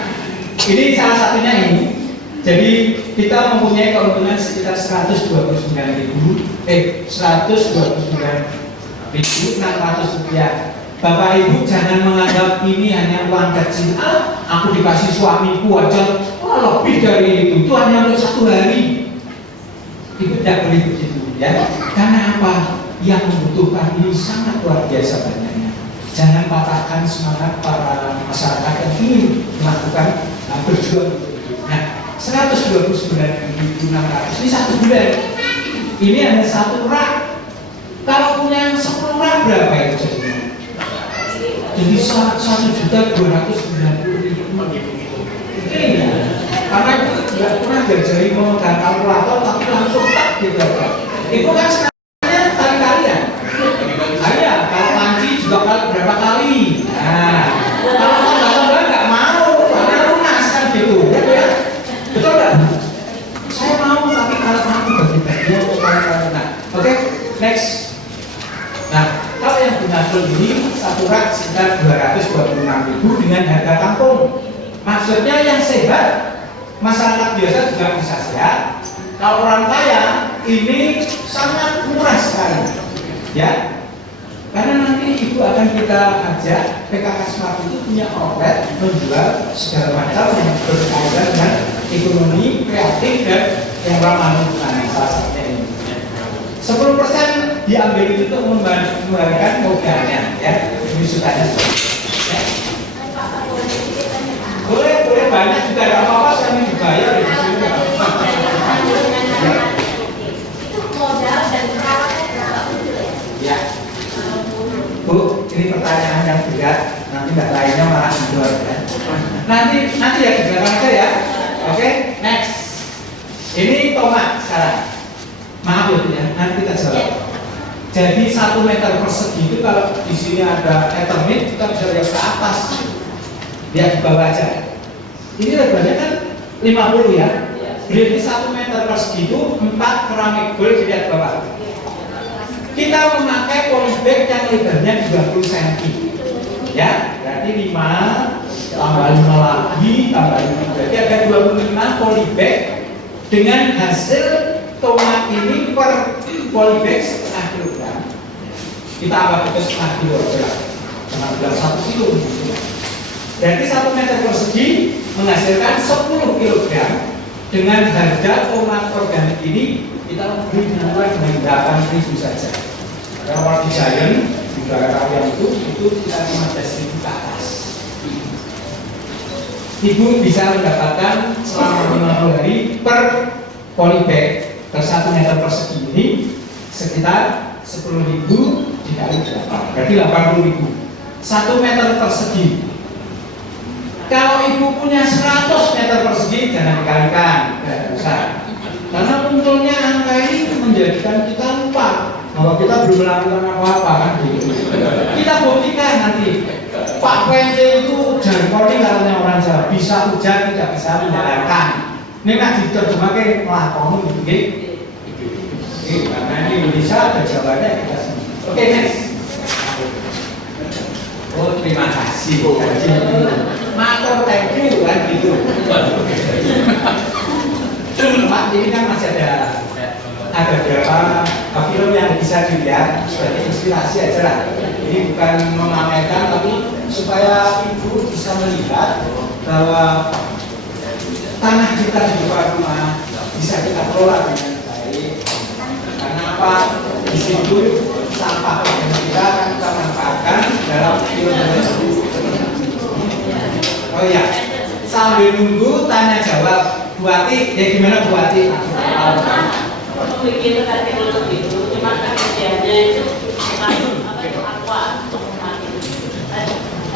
ini salah satunya ini. Jadi kita mempunyai keuntungan sekitar 129.600 rupiah Bapak Ibu jangan menganggap ini hanya uang kecil. Aku dikasih suamiku aja, lebih dari itu hanya untuk 1 hari. Itu tidak boleh begitu ya. Karena apa? Yang membutuhkan ini sangat luar biasa banyaknya. Jangan patahkan semangat para masyarakat yang ingin melakukan berjuang untuk hidup. Nah, 129.600 ini 1 bulan. Ini hanya 1 rak. Kalau punya 10 rak berapa itu jadinya? Jadi 1.290.000. Iya. Karena itu tidak pernah diajari memegang kalkulator, tapi langsung tak gitu. Itu kan sebenarnya kali-kalian. Iya, kalau panci juga berapa kali. Nah, kalau tambah-tambah nggak mau, karena lunas kan gitu. Ya, betul nggak? Saya mau, tapi kalau mampu bagi-bagi untuk kalian. Nah, oke, next. Nah, kalau yang Bunadul ini 1 rak sekitar 226.000 dengan harga kampung. Maksudnya yang sehat, masyarakat biasa juga bisa sehat. Kalau orang kaya ini sangat murah sekali, ya. Karena nanti ibu akan kita ajak PKK Smart itu punya outlet menjual segala macam yang berkaitan dengan ekonomi kreatif dan yang ramah lingkungan. Salah satunya ini. 10% diambil itu untuk mengembalikan modalnya, ya. Ini sudahnya. Ya. Boleh banyak juga, tidak apa-apa, saya dibayar di sini. Itu modal dan perawatan berapa dulu ya? Ya. Bu, ini pertanyaan yang berat, nanti nggak lainnya malah tidur ya. Nanti ya di belakang aja ya. Oke, next. Ini tomat sekarang. Maaf ya, nanti kita jawab. Jadi 1 meter persegi itu kalau di sini ada eternit, kita bisa lihat ke atas. Lihat di bawah aja. Ini lebarnya kan 50 ya. Berarti 1 meter persegi itu 4 keramik gold, dilihat bawah. Kita memakai polybag yang lebarnya 20 cm. Ya, berarti 5 tambah 5 lagi, tambah 5. Berarti ada 25 polybag dengan hasil tomat ini per polybag setengah kilogram. Kita anggap itu setengah kilogram. Setengah kilogram 1 kilo. Berarti 1 meter persegi menghasilkan 10 kg. Dengan harga tomat organik ini kita beli dengan harga 8.000 saja. Kalau di Giant di daerah yang itu kita 15.000 ke atas. Ibu bisa mendapatkan selama 50 hari per polybag per 1 meter persegi ini sekitar 10.000 dikali 8, berarti 80.000. 1 meter persegi. Kalau ibu punya 100 meter persegi jangan dikalikan, tidak usah. Karena munculnya angka ini menjadikan kita lupa bahwa kita belum melakukan apa-apa kan gitu. Kita buktikan nanti. Pak Wende itu jargonnya katanya orang Jawa, bisa hujan tidak bisa menjalankan. Ini nak diterjemahkan melakukan gitu. Karena ini Indonesia ada jawabannya kita sini. Oke, next. Oh, terima kasih. Matur thank you kan gitu. Pak, ini kan masih ada berapa film yang bisa dilihat sebagai inspirasi aja lah. Ini bukan memamerkan tapi supaya ibu bisa melihat bahwa tanah kita di luar rumah bisa kita kelola dengan baik. Karena apa? Di situ sampah yang kita akan kita manfaatkan dalam film tersebut. Oh iya, sambil nunggu tanya jawab Bu Ati, ya gimana Bu Ati? Memikir teknologi itu, cuma kan kerjanya itu langsung apa itu aqua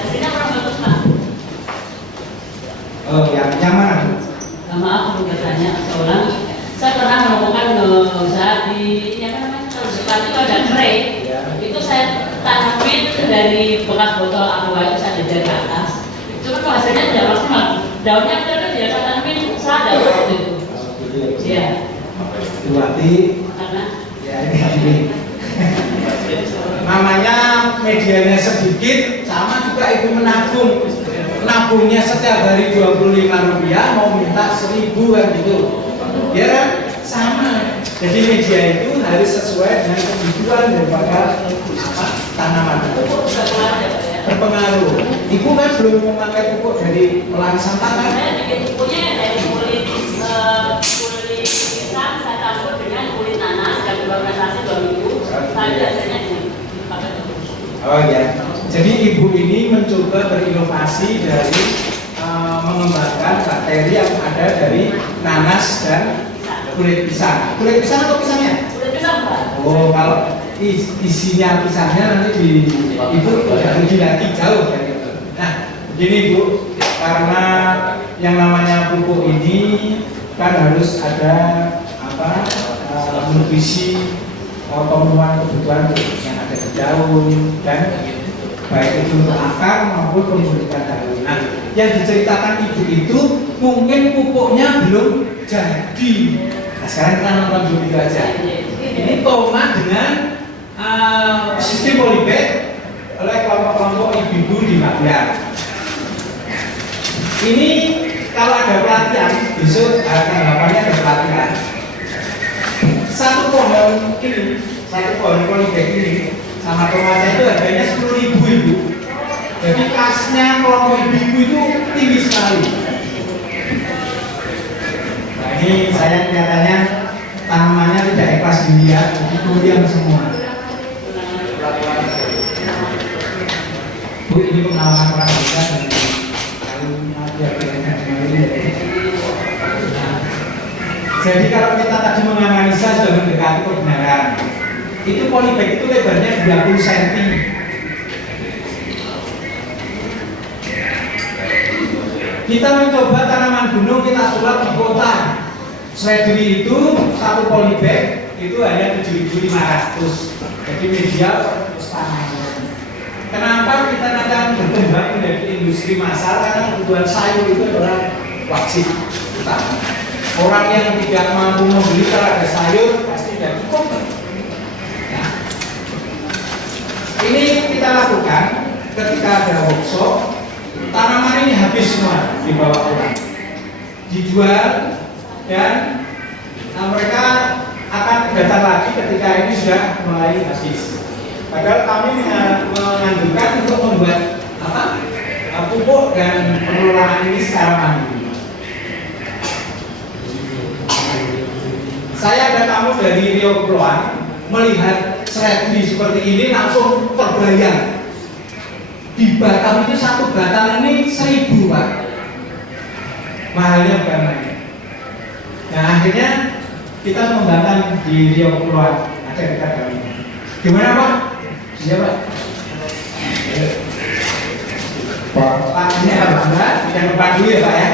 hasilnya kurang bagus Pak. Oh yang mana Bu? Maaf belum bertanya seorang. Saya pernah menemukan usaha di yang namanya kalau dekat itu ada tray. Itu saya tanamin dari bekas botol aqua itu saya jajar ke atas. Cuma hasilnya tidak maksimal. Daunnya kita biasa tanamin selada waktu itu. Iya. Bu Ati, ya ini namanya medianya sedikit, sama juga ibu menabung. Nabungnya setiap hari 25 rupiah, mau minta 1.000 kan gitu. Ya kan? Sama. Jadi media itu harus sesuai dengan kebutuhan daripada tanaman itu. berpengaruh. Ibu kan belum memakai pupuk dari olahan sampah kan? Saya bikin pupuknya dari kulit pisang, saya campur dengan kulit nanas dan fermentasi 2 minggu. Saya biasanya dipakai pupuk. Oh ya. Jadi ibu ini mencoba berinovasi dari mengembangkan bakteri yang ada dari nanas dan kulit pisang. Kulit pisang atau pisangnya? Kulit pisang, Pak. Oh, kalau isinya pisangnya nanti ibu udah rugi lagi jauh dari itu. Nah, begini Bu, karena yang namanya pupuk ini kan harus ada nutrisi pemenuhan kebutuhan yang ada di daun dan baik itu untuk akar maupun pembentukan daun. Nah, yang diceritakan ibu itu mungkin pupuknya belum jadi. Nah, sekarang kita nonton dulu itu aja. Ini tomat dengan sistem polybag oleh kelompok-kelompok ibu-ibu di Magelang. Ini kalau ada pelatihan, besok tanggal 8-nya ada pelatihan. Satu pohon polybag ini sama tomatnya itu harganya 10.000 Ibu. Jadi kasnya kelompok ibu-ibu itu tinggi sekali. Nah, ini saya kelihatannya tanamannya tidak ikhlas dilihat, jadi kuliah semua. Bu, ini pengalaman orang kita dan jadi kalau kita tadi menganalisa sudah mendekati kebenaran. Itu polybag itu lebarnya 20 cm. Kita mencoba tanaman gunung, kita sulap di kota. Strawberry itu satu polybag itu hanya 7.500. Jadi media terus tanam. Kenapa kita akan berkembang menjadi industri massal? Karena kebutuhan sayur itu adalah wajib utama. Orang yang tidak mampu membeli kalau ada sayur pasti tidak cukup. Nah, ini kita lakukan ketika ada workshop. Tanaman ini habis semua dibawa orang, dijual, dan mereka akan datang lagi ketika ini sudah mulai habis. Padahal kami menganjurkan untuk membuat pupuk dan pengelolaan ini secara mandiri. Saya ada tamu dari Riau Kepulauan melihat seledri seperti ini langsung terbayang. Di Batam itu satu batang ini 1.000 Pak. Mahalnya bukan main. Nah akhirnya kita mengembangkan di Riau Kepulauan, ada dekat kami. Gimana Pak? Iya Pak. Pak ini apa Anda? Yang depan dulu ya Pak ya.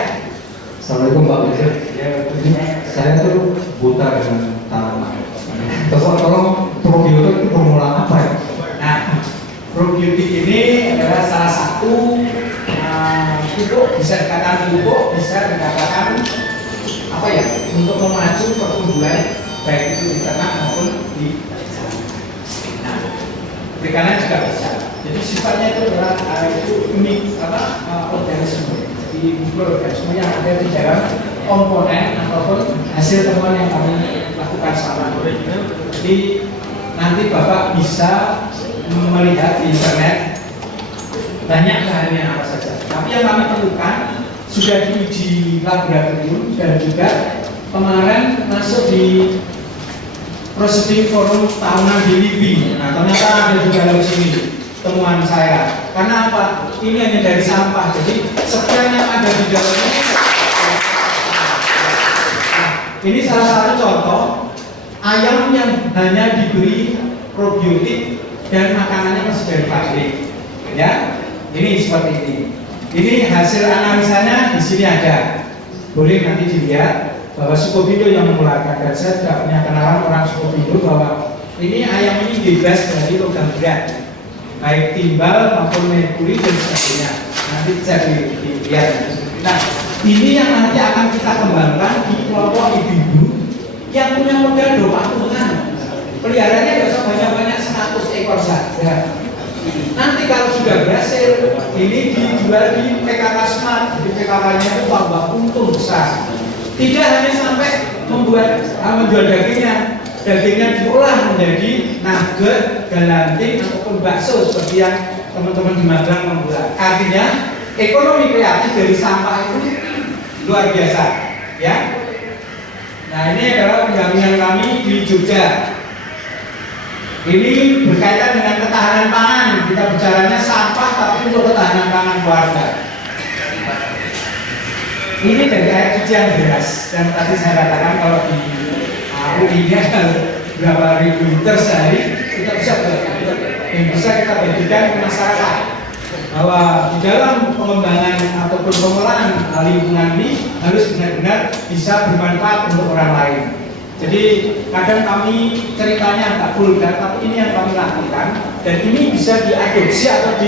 Assalamualaikum Pak Presiden. Saya tuh buta dengan tanaman. Tolong probiotik itu formula apa ya? Nah, probiotik ini adalah salah satu pupuk, bisa dikatakan pupuk, bisa dikatakan apa ya? Untuk memacu pertumbuhan baik itu di ternak maupun di perikanan juga bisa. Jadi sifatnya itu adalah itu unik organisme. Jadi mikroorganisme yang ada di dalam komponen ataupun hasil temuan yang kami lakukan selama ini. Jadi nanti Bapak bisa melihat di internet banyak bahannya apa saja. Tapi yang kami temukan sudah diuji laboratorium dan juga kemarin masuk di prosedur forum tahunan di LIPI. Nah ternyata ada juga di sini temuan saya. Karena apa? Ini hanya dari sampah. Jadi sekian yang ada di dalamnya. Nah, ini salah satu contoh ayam yang hanya diberi probiotik dan makanannya masih dari pabrik. Ya, ini seperti ini. Ini hasil analisanya di sini ada. Boleh nanti dilihat bahwa Sukovindo yang mengeluarkan, dan saya tidak punya kenalan orang Sukovindo bahwa ini ayam ini bebas dari logam berat, baik timbal maupun merkuri dan sebagainya. Nanti bisa dilihat. Nah, ini yang nanti akan kita kembangkan di kelompok ibu-ibu yang punya modal 20-an. Peliharaannya tidak usah banyak-banyak, 100 ekor saja. Nanti kalau sudah berhasil, ini dijual di PKK Smart. Di PKK-nya itu tambah untung besar. Tidak hanya sampai menjual dagingnya diolah menjadi nugget, galanting ataupun bakso seperti yang teman-teman di Magelang membuat. Artinya ekonomi kreatif dari sampah itu luar biasa, ya. Nah, ini adalah pendampingan kami di Jogja. Ini berkaitan dengan ketahanan pangan. Kita bicaranya sampah tapi untuk ketahanan pangan keluarga. Ini dari air cuci yang beras. Dan tadi saya katakan kalau di UI-nya berapa ribu liter sehari, kita bisa yang bisa kita bagikan ke masyarakat. Bahwa di dalam pengembangan ataupun pengolahan lingkungan ini harus benar-benar bisa bermanfaat untuk orang lain. Jadi kadang kami ceritanya tak vulgar, tapi ini yang kami lakukan dan ini bisa diadopsi atau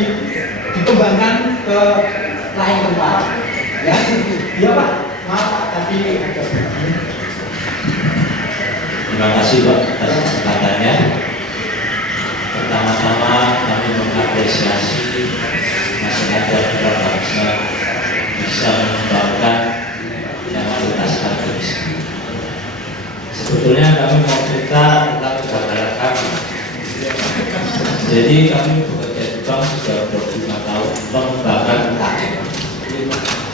dikembangkan ke lain tempat. Ya, iya Pak. Maaf Pak, tapi ada. Terima kasih Pak atas kesempatannya. Pertama-tama kami mengapresiasi masyarakat kita bangsa bisa mengembangkan dan menuntaskan kemiskinan. Sebetulnya kami mau cerita tentang kebakaran kami. Jadi kami bekerja di bank sudah 25 tahun mengembangkan UKM.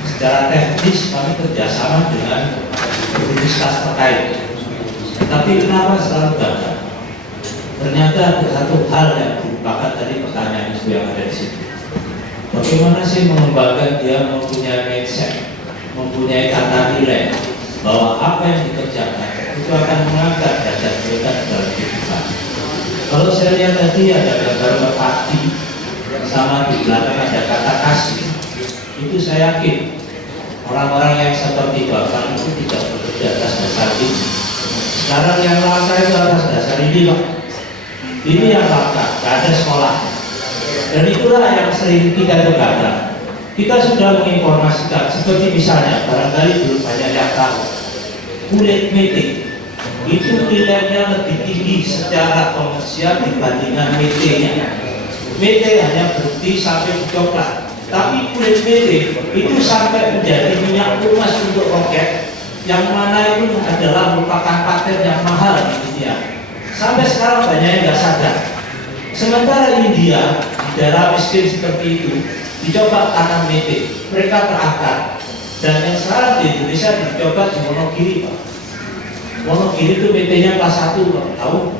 Secara teknis kami kerjasama dengan universitas terkait. Tapi kenapa selalu gagal? Ternyata ada satu hal yang dilupakan tadi pertanyaan ibu yang ada di situ. Bagaimana sih mengembangkan dia mempunyai mindset, mempunyai tata nilai bahwa apa yang dikerjakan itu akan mengangkat derajat mereka dalam kehidupan. Kalau saya lihat tadi ada gambar merpati sama di belakang ada kata kasih, itu saya yakin orang-orang yang seperti Bapak itu tidak bekerja atas dasar ini. Sekarang yang langka itu atas dasar ini Pak. Ini yang langka, tidak ada sekolah. Dan itulah yang sering kita gagal. Kita sudah menginformasikan, seperti misalnya barangkali belum banyak yang tahu, kulit mete itu nilainya lebih tinggi secara komersial dibandingkan mete-nya. Mete hanya berhenti sampai di coklat, tapi kulit mete itu sampai menjadi minyak emas untuk roket, yang mana itu adalah merupakan paten yang mahal di dunia. Sampai sekarang banyak yang nggak sadar. Sementara India di daerah miskin seperti itu dicoba tanam mete, mereka terangkat. Dan yang sekarang di Indonesia dicoba di Wonogiri Pak. Wonogiri itu mete-nya kelas 1 Pak, tahu?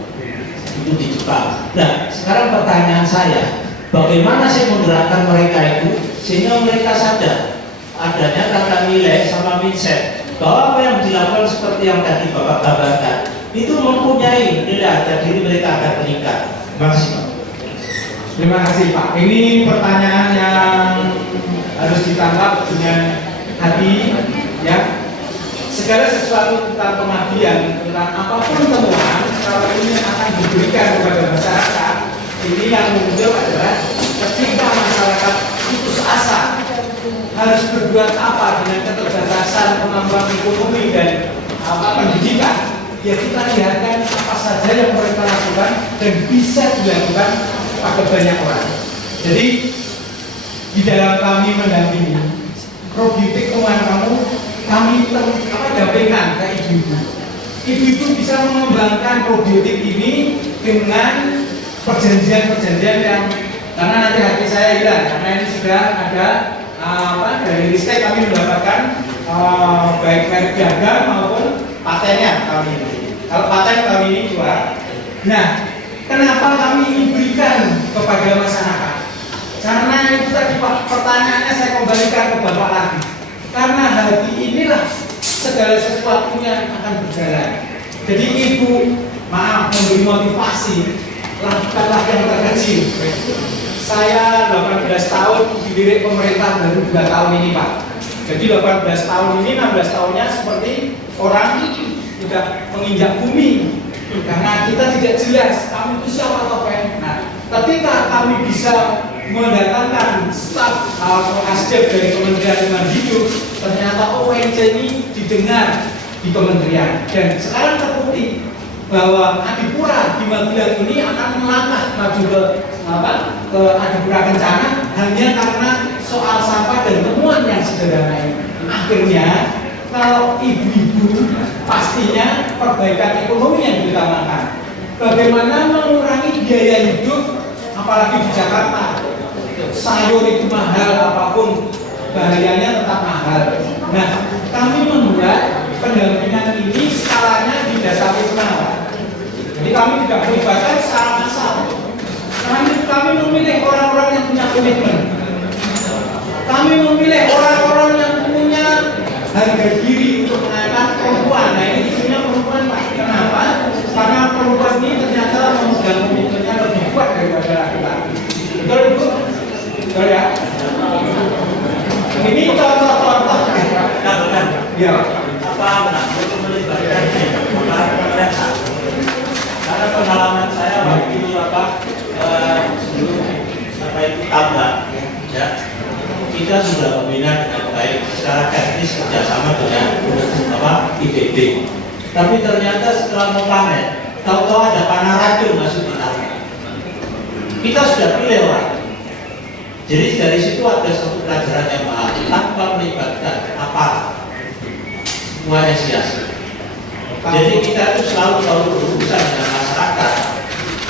Itu di Jepang. Nah, sekarang pertanyaan saya, bagaimana sih menggerakkan mereka itu sehingga mereka sadar adanya tata nilai sama mindset bahwa apa yang dilakukan seperti yang tadi Bapak gambarkan itu mempunyai nilai harga diri mereka akan meningkat. Terima kasih Pak. Terima kasih Pak. Ini pertanyaan yang harus ditangkap dengan hati, ya. Segala sesuatu tentang pengabdian, tentang apapun temuan, kalau ini akan diberikan kepada masyarakat, ini yang muncul adalah ketika masyarakat putus asa harus berbuat apa dengan keterbatasan kemampuan ekonomi dan pendidikan. Ya kita lihatkan apa saja yang mereka lakukan dan bisa dilakukan pada banyak orang. Jadi di dalam kami mendampingi probiotik teman kamu, kami dampingkan ke ibu-ibu. Ibu-ibu bisa mengembangkan probiotik ini dengan perjanjian-perjanjian yang, karena nanti hati saya hilang karena ini sudah ada dari Ristek kami mendapatkan baik merek dagang maupun patennya tahun ini. Kalau paten tahun ini juara. Nah, kenapa kami berikan kepada masyarakat? Karena itu tadi Pak, pertanyaannya saya kembalikan ke Bapak lagi. Karena hati inilah segala sesuatunya akan berjalan. Jadi ibu, maaf, memberi motivasi, lakukanlah yang terkecil. Saya 18 tahun dilirik pemerintah baru 2 tahun ini Pak. Jadi 18 tahun ini, 16 tahunnya seperti orang sudah menginjak bumi. Karena kita tidak jelas kami itu siapa atau apa. Nah, ketika kami bisa mendatangkan staf atau asdep dari Kementerian Lingkungan Hidup, ternyata ONC ini didengar di kementerian. Dan sekarang terbukti bahwa Adipura di Magelang ini akan melangkah maju ke Adipura Kencana hanya karena soal sampah dan temuan yang sederhana ini. Akhirnya kalau ibu-ibu pastinya perbaikan ekonomi yang diutamakan. Bagaimana mengurangi biaya hidup apalagi di Jakarta. sayur itu mahal, apapun bahayanya tetap mahal. Nah, kami membuat pendampingan ini skalanya di desa wisma. Jadi kami tidak melibatkan secara massal. Kami memilih orang-orang yang punya komitmen. Kami memilih orang-orang yang punya harga diri untuk mengangkat perempuan. Nah, ini isunya perempuan, Pak. Kenapa? Karena perempuan ini ternyata memegang komitmennya lebih kuat daripada laki-laki. Betul, Ibu? Betul ya? Ini contoh-contoh. Ya. Apa untuk melibatkan pemerintah? Karena pengalaman saya waktu itu tambah, ya, kita sudah membina dengan baik secara teknis kerjasama dengan IBB. Tapi ternyata setelah mau panen, tahu-tahu ada panah racun masuk di tanah. Kita sudah pilih orang. Jadi dari situ ada satu pelajaran yang mahal tanpa melibatkan aparat. Semuanya sia-sia. Jadi kita itu selalu berurusan dengan masyarakat.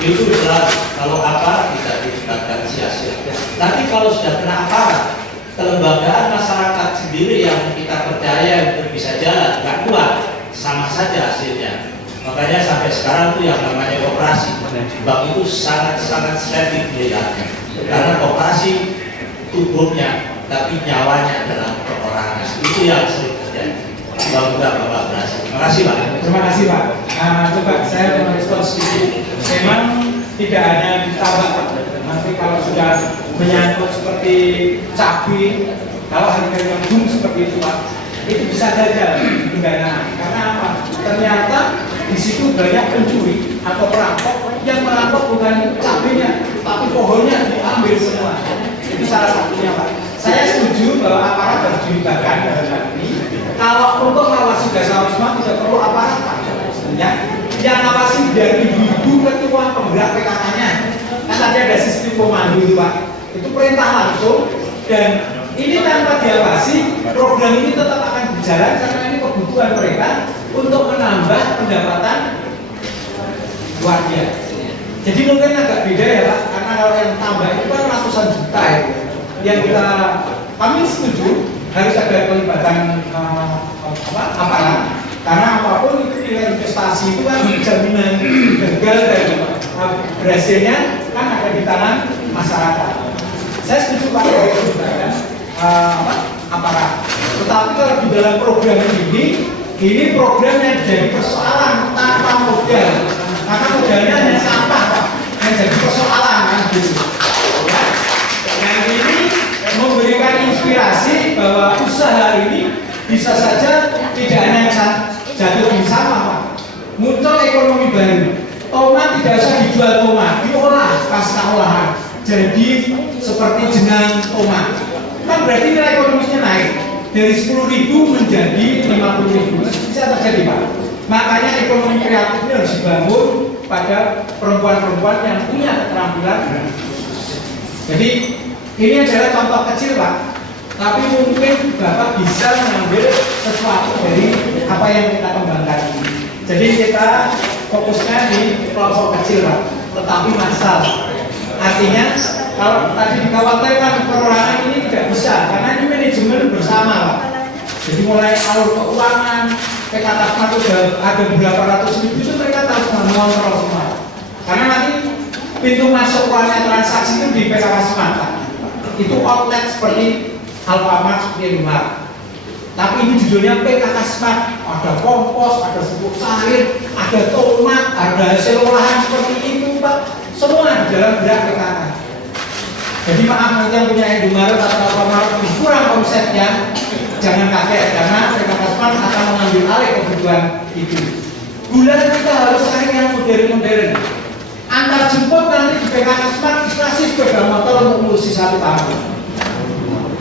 Itu selalu kalau aparat tidak dilibatkan sia-sia. Tapi kalau sudah kena aparat, kelembagaan masyarakat sendiri yang kita percaya untuk bisa jalan nggak kuat, sama saja hasilnya. Makanya sampai sekarang tuh yang namanya koperasi, bang itu sangat stabil melihatnya. Karena koperasi tubuhnya, tapi nyawanya dalam perorangan. Itu yang sering terjadi. Mudah-mudahan Bapak berhasil. Terima kasih Pak. Terima kasih Pak. Coba saya merespon sedikit. Memang tidak hanya ditambah Pak. Nanti kalau sudah menyangkut seperti cabai, kalau harga boom seperti itu Pak, itu bisa saja pidana. Karena apa? Ternyata di situ banyak pencuri atau perampok yang merampok bukan cabainya, tapi pohonnya diambil semua. Itu salah satunya Pak. Saya setuju bahwa aparat harus dilibatkan dalam hal ini. Kalau untuk mengawasi desa wisma tidak perlu aparat Pak. Ya, yang ngawasi dari ibu ketua penggerak PKK-nya. Kan tadi ada sistem komando itu Pak. Itu perintah langsung dan ini tanpa diawasi program ini tetap akan berjalan karena ini kebutuhan mereka untuk menambah pendapatan warga. Jadi mungkin agak beda ya Pak, karena kalau yang tambah itu kan ratusan juta itu. Yang kami setuju harus ada pelibatan aparat, karena apapun itu nilai investasi itu kan jaminan gagal dan berhasilnya kan ada di tangan masyarakat. Saya setuju Pak kalau pelibatan aparat. Tetapi kalau di dalam program ini program yang jadi persoalan tanpa modal, karena modalnya hanya sampah Pak, yang jadi persoalan kan gitu. Ya. Yang ini memberikan inspirasi bahwa usaha ini bisa saja tidak hanya jatuh di sampah Pak. Muncul ekonomi baru. Tomat tidak usah dijual tomat, diolah pasca olahan. Jadi seperti jenang tomat. Kan berarti nilai ekonomisnya naik dari 10.000 menjadi 50.000. Bisa terjadi Pak. Makanya ekonomi kreatif ini harus dibangun pada perempuan-perempuan yang punya keterampilan. Jadi ini adalah contoh kecil Pak. Tapi mungkin Bapak bisa mengambil sesuatu dari apa yang kita kembangkan ini. Jadi kita fokusnya di kelompok kecil Pak, tetapi massal. Artinya kalau tadi dikhawatirkan perorangan ini tidak bisa karena ini manajemen bersama Pak. Jadi mulai alur keuangan, PKK itu ada beberapa ratus ribu itu mereka harus mengontrol semua. Karena nanti pintu masuk uangnya transaksi itu di PKK semata. Itu outlet seperti Alfamart, seperti Indomaret. Tapi ini judulnya PKK Smart. Ada kompos, ada pupuk cair, ada tomat, ada hasil olahan seperti itu Pak. Semua di dalam gerak PKK. Jadi maaf nanti yang punya Indomaret atau Alfamart kurang omsetnya, jangan kaget karena PKK Smart akan mengambil alih kebutuhan itu. Gula kita harus cari yang modern-modern. Antar jemput nanti di PKK Smart dikasih sepeda motor untuk ngurusi 1 tahun.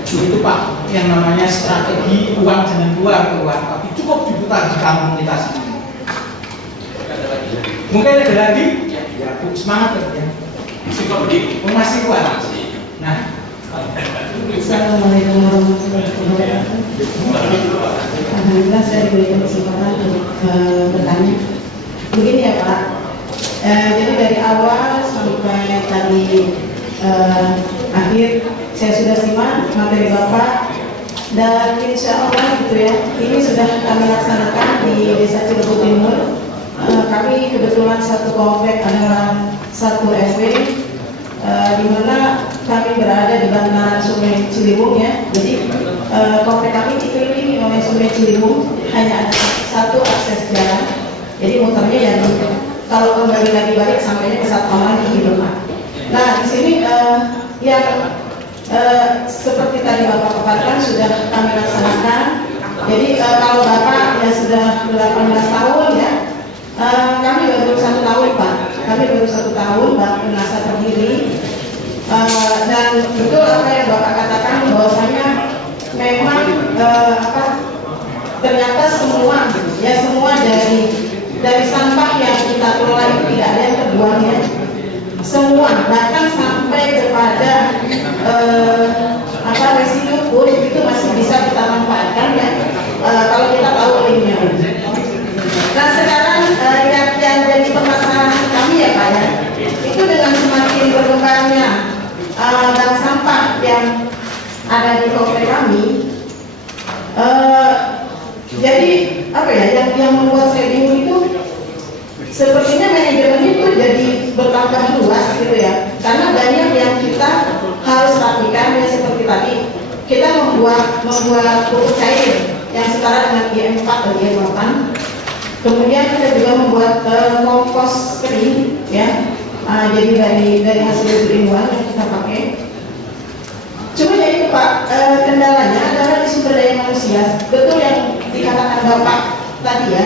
Itu Pak, yang namanya strategi uang jangan keluar, tapi cukup diputar di kampung kita sendiri. Mungkin ada lagi? Ya, semangat ya. Masih kuat. Nah, Assalamualaikum warahmatullahi wabarakatuh. Alhamdulillah saya diberikan kesempatan untuk bertanya. Begini ya Pak, jadi dari awal sampai tadi akhir dari Bapak. Dan insya Allah gitu ya, ini sudah kami laksanakan di Desa Cilegon Timur. Kami kebetulan satu komplek adalah satu RW, di mana kami berada di bantaran Sungai Ciliwung ya. Jadi komplek kami dikelilingi oleh Sungai Ciliwung, hanya ada satu akses jalan. Jadi muternya ya kalau kembali lagi balik sampainya ke Satu lagi gitu Pak. Nah di sini yang seperti tadi Bapak paparkan sudah kami laksanakan. Jadi kalau Bapak ya sudah 18 tahun ya, kami baru 1 tahun Pak. Kami baru 1 tahun Bapak merasa berdiri. Dan betul apa yang Bapak katakan bahwasanya memang ternyata semua dari sampah yang kita kelola itu tidak ada yang terbuang ya. Semua bahkan sampai kepada residu pun itu masih bisa kita manfaatkan ya, kalau kita tahu linknya. Nah sekarang yang jadi permasalahan kami ya Pak ya, itu dengan semakin berkembangnya bank sampah yang ada di komplek kami, jadi apa ya yang membuat saya bingung itu sepertinya manajemen itu jadi bertambah luas gitu ya, karena banyak yang kita harus lakukan ya, seperti tadi kita membuat pupuk cair yang setara dengan GM4 atau GM8. Kemudian kita juga membuat kompos kering ya, jadi dari hasil ilmuwan yang kita pakai. Cuma jadi Pak, kendalanya adalah di sumber daya manusia. Betul yang dikatakan Bapak tadi ya,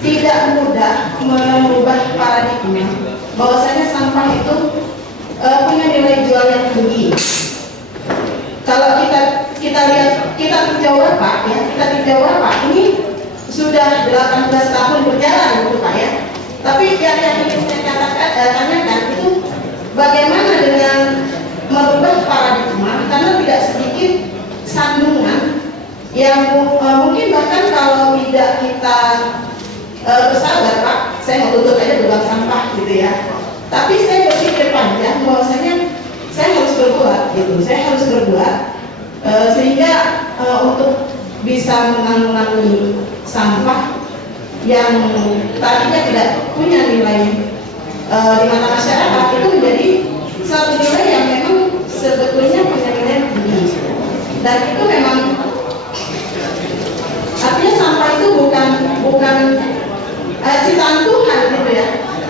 tidak mudah merubah paradigma bahwasanya sampah itu punya nilai jual yang tinggi. Kalau kita lihat, kita tinjau Bapak ya, ini sudah 18 tahun berjalan gitu Pak ya. Tapi yang ingin saya tanyakan itu bagaimana dengan merubah paradigma, karena tidak sedikit sandungan yang mungkin bahkan kalau tidak kita bersabar Pak, saya mau tutup aja lubang sampah gitu ya. Tapi saya berpikir panjang bahwasanya saya harus berbuat gitu, sehingga untuk bisa menanggulangi sampah yang tadinya tidak punya nilai di mata masyarakat itu menjadi satu nilai yang memang sebetulnya punya nilai tinggi. Dan itu memang artinya sampah itu bukan ciptaan Tuhan gitu ya.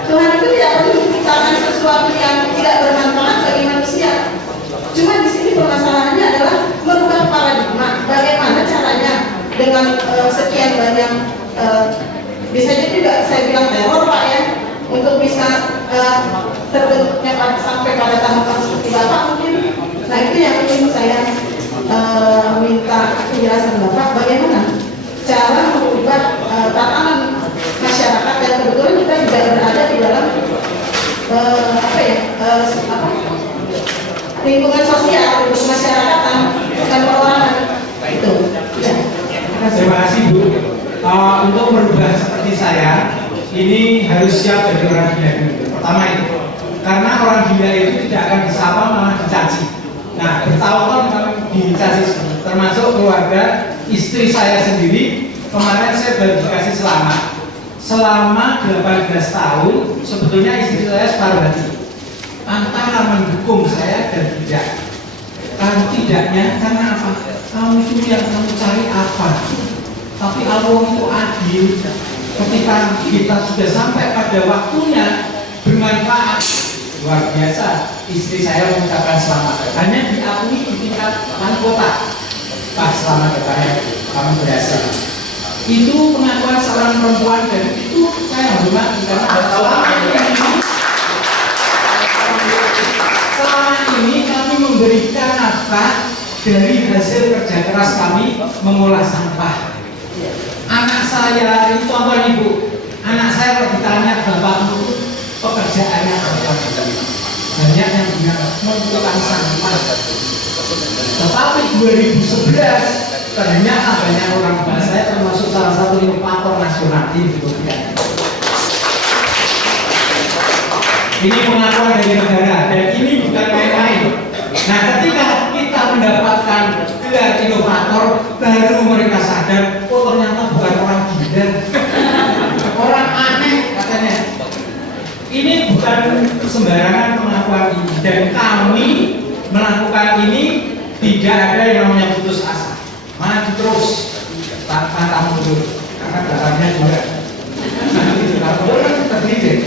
Tuhan itu tidak perlu menciptakan sesuatu yang tidak bermanfaat bagi manusia. Cuma di sini permasalahannya adalah merubah paradigma. Bagaimana caranya dengan sekian banyak bisa jadi juga saya bilang teror Pak ya, untuk bisa terbentuknya sampai pada tahapan seperti Bapak mungkin. Nah itu yang ingin saya minta penjelasan Bapak, bagaimana cara mengubah tatanan masyarakat, dan kebetulan kita juga berada di dalam lingkungan sosial, lingkungan masyarakatan dan perorangan itu. Ya. Terima kasih Bu. Untuk merubah seperti saya, ini harus siap jadi orang gila dulu. Pertama itu, karena orang gila itu tidak akan disapa malah dicaci. Nah, bertahun-tahun kami dicaci, termasuk keluarga istri saya sendiri. Kemarin saya baru dikasih selamat. Selama 18 tahun, sebetulnya istri saya separuh hati antara mendukung saya dan tidak. Kan tidaknya karena apa? Kamu itu yang kamu cari apa? Tapi Allah itu adil. Ketika kita sudah sampai pada waktunya bermanfaat, luar biasa. Istri saya mengucapkan selamat. Hanya diakui di tingkat wali kota. Pak, selamat ya Pak, kamu berhasil. Itu pengakuan seorang perempuan, dan itu saya hormati karena selama ini kami memberikan nafkah dari hasil kerja keras kami mengolah sampah. Anak saya, itu contoh Ibu, anak saya kalau ditanya bapakmu pekerjaannya apa, banyak yang bilang mengumpulkan sampah. Tetapi 2011 ternyata banyak orang tua saya termasuk salah satu inovator nasional di Indonesia. Ini pengakuan dari negara, dan ini bukan main-main. Nah, ketika kita mendapatkan gelar inovator, baru mereka sadar, oh ternyata bukan orang gila, orang aneh katanya. Ini bukan sembarangan pengakuan ini, dan kami melakukan ini tidak ada yang namanya putus asa, maju terus, tanpa mundur, karena dasarnya juga. Nah, itu kalau kan terdidik.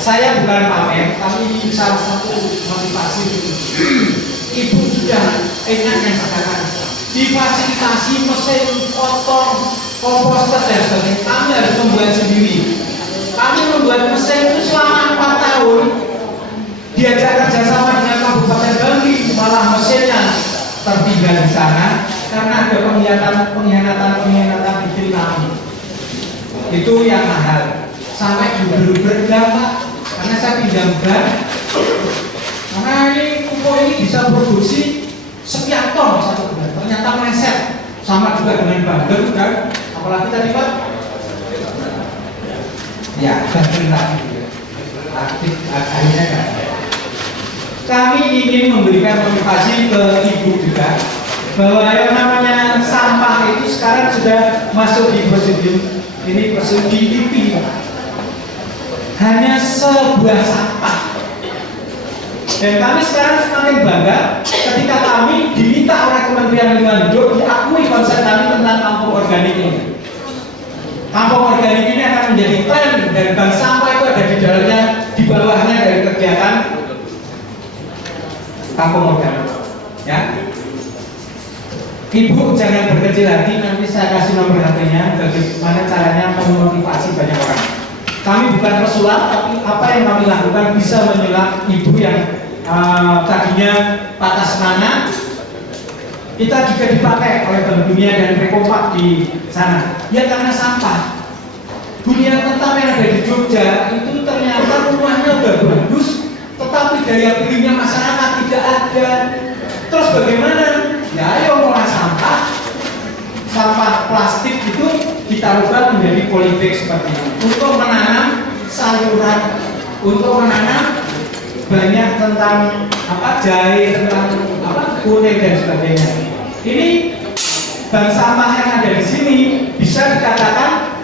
Saya bukan pamer, tapi salah satu motivasi itu. Ibu sudah enak yang sekarang difasilitasi mesin potong, komposter dan sebagainya. Kami harus membuat sendiri. Kami membuat mesin itu selama 4 tahun. Diajak kerjasama dengan Kabupaten Bangli, malah mesinnya tertinggal di sana karena ada pengkhianatan bikin kami. Itu yang mahal. Sampai gubernur berdampak karena saya pinjam ban. Karena ini pupuk ini bisa produksi sekian ton satu bulan. Ternyata meleset. Sama juga dengan bandeng dan apalagi tadi Pak? Ya, bandeng lagi. Aktif akhirnya kan. Kami ingin memberikan motivasi ke ibu juga bahwa yang namanya sampah itu sekarang sudah masuk di prosedur ini prosedur DIP. Hanya sebuah sampah. Dan kami sekarang semakin bangga ketika kami diminta oleh Kementerian Lingkungan Hidup diakui konsep kami tentang kampung organik ini. Kampung organik ini akan menjadi tren dan bank sampah itu ada di dalamnya, di bawahnya dari kegiatan kampung organik. Ya, Ibu jangan berkecil hati, nanti saya kasih nomor HP-nya bagaimana caranya memotivasi banyak orang. Kami bukan pesulap, tapi apa yang kami lakukan bisa menyulap ibu yang tadinya patah semangat. Kita juga dipakai oleh Bank Dunia dan Rekompak di sana. Ya karena sampah. Dunia Tetap yang ada di Jogja itu ternyata rumahnya udah bagus, tetapi daya belinya masyarakat tidak ada. Terus bagaimana? Ya ayo ngolah sampah plastik itu kita ubah menjadi polybag seperti ini untuk menanam sayuran, untuk menanam banyak tentang jahe, tentang kuning dan sebagainya. Ini bank sampah yang ada di sini bisa dikatakan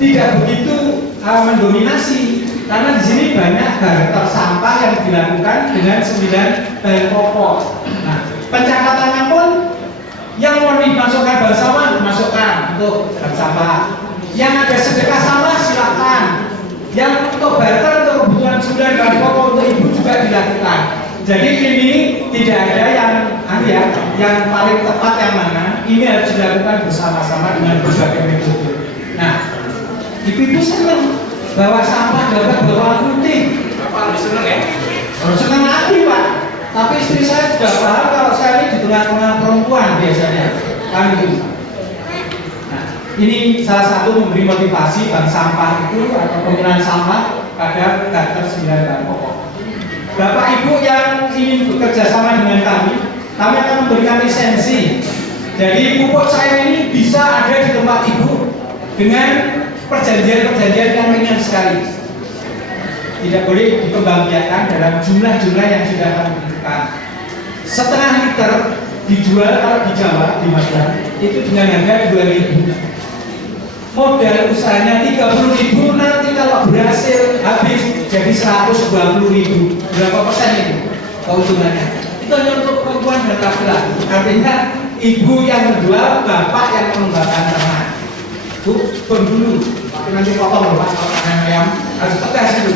tidak begitu mendominasi karena di sini banyak barter sampah yang dilakukan dengan 9 bahan pokok. Nah, pencatatannya pun yang mau dimasukkan bank sampah dimasukkan untuk bank sampah. Yang ada sedekah sampah silakan. Yang untuk barter untuk kebutuhan 9 bahan pokok untuk ibu juga dilakukan. Jadi ini tidak ada yang paling tepat yang mana. Ini harus dilakukan bersama-sama dengan berbagai metode. Nah, ibu senang bawa sampah dapat bawa putih. Bapak senang ya? Senang lagi Pak. Tapi istri saya sudah paham kalau saya ini di tengah-tengah perempuan biasanya. Kan itu. Nah, ini salah satu memberi motivasi bank sampah itu atau penggunaan sampah pada daftar 9 bahan pokok. Bapak Ibu yang ingin bekerja sama dengan kami akan memberikan lisensi. Jadi pupuk cair ini bisa ada di tempat Ibu dengan perjanjian-perjanjian yang ringan sekali. Tidak boleh dikembangbiakkan dalam jumlah-jumlah yang sudah kami tentukan. Setengah liter dijual kalau di Jawa, di Magelang itu dengan harga 2.000. Modal usahanya 30.000, nanti kalau berhasil habis jadi 120.000. Berapa persen itu keuntungannya? Itu hanya untuk perempuan dan laki-laki. Artinya ibu yang menjual, bapak yang mengembangkan ternak. Bu, dulu, tapi nanti potong loh Pak, kalau ayam harus tegas itu.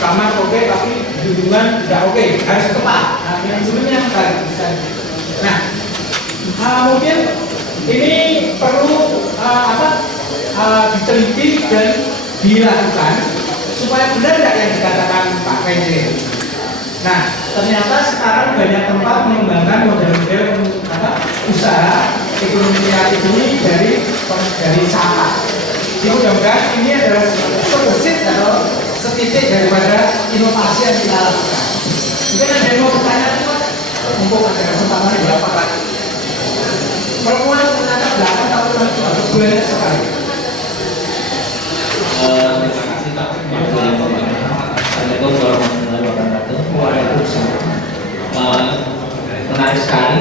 Kamar oke, tapi hubungan tidak oke, harus tepat. Nah, yang sebelumnya bisa. Nah, mungkin ini perlu diteliti dan dilakukan supaya benar tidak yang dikatakan Pak Kenji. Nah, ternyata sekarang banyak tempat mengembangkan model-model usaha ekonomi kreatif ini dari sampah. Jadi mudah-mudahan ini adalah sebesit atau setitik daripada inovasi yang kita lakukan. Mungkin ada yang mau bertanya, untuk ada kesempatan berapa lagi? Perempuan ternyata 8 tahun lagi atau bulannya sekali. Terima kasih Pak. Assalamualaikum warahmatullahi wabarakatuh. Waalaikumsalam. Menarik sekali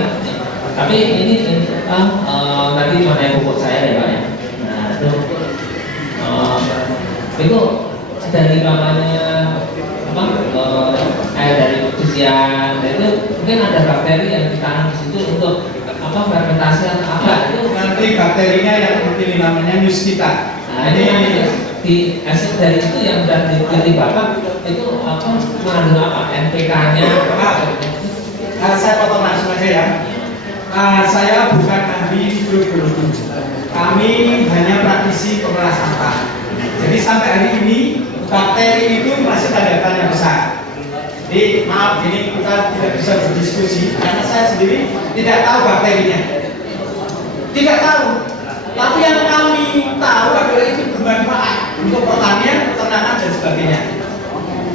air dari pencucian, dan itu mungkin ada bakteri yang ditanam di situ untuk apa fermentasi atau apa itu. Nanti bakterinya yang penting namanya Muscita. Nah, ini di hasil dari itu yang sudah diteliti Bapak itu apa mengandung apa NPK-nya apa? Saya potong langsung aja ya. Saya bukan ahli biologi. Kami hanya praktisi pengolah sampah. Jadi sampai hari ini bakteri itu masih tanda tanya besar. Jadi maaf ini kita tidak bisa berdiskusi karena saya sendiri tidak tahu bakterinya. Tidak tahu. Tapi yang kami tahu adalah itu bermanfaat untuk pertanian, peternakan dan sebagainya.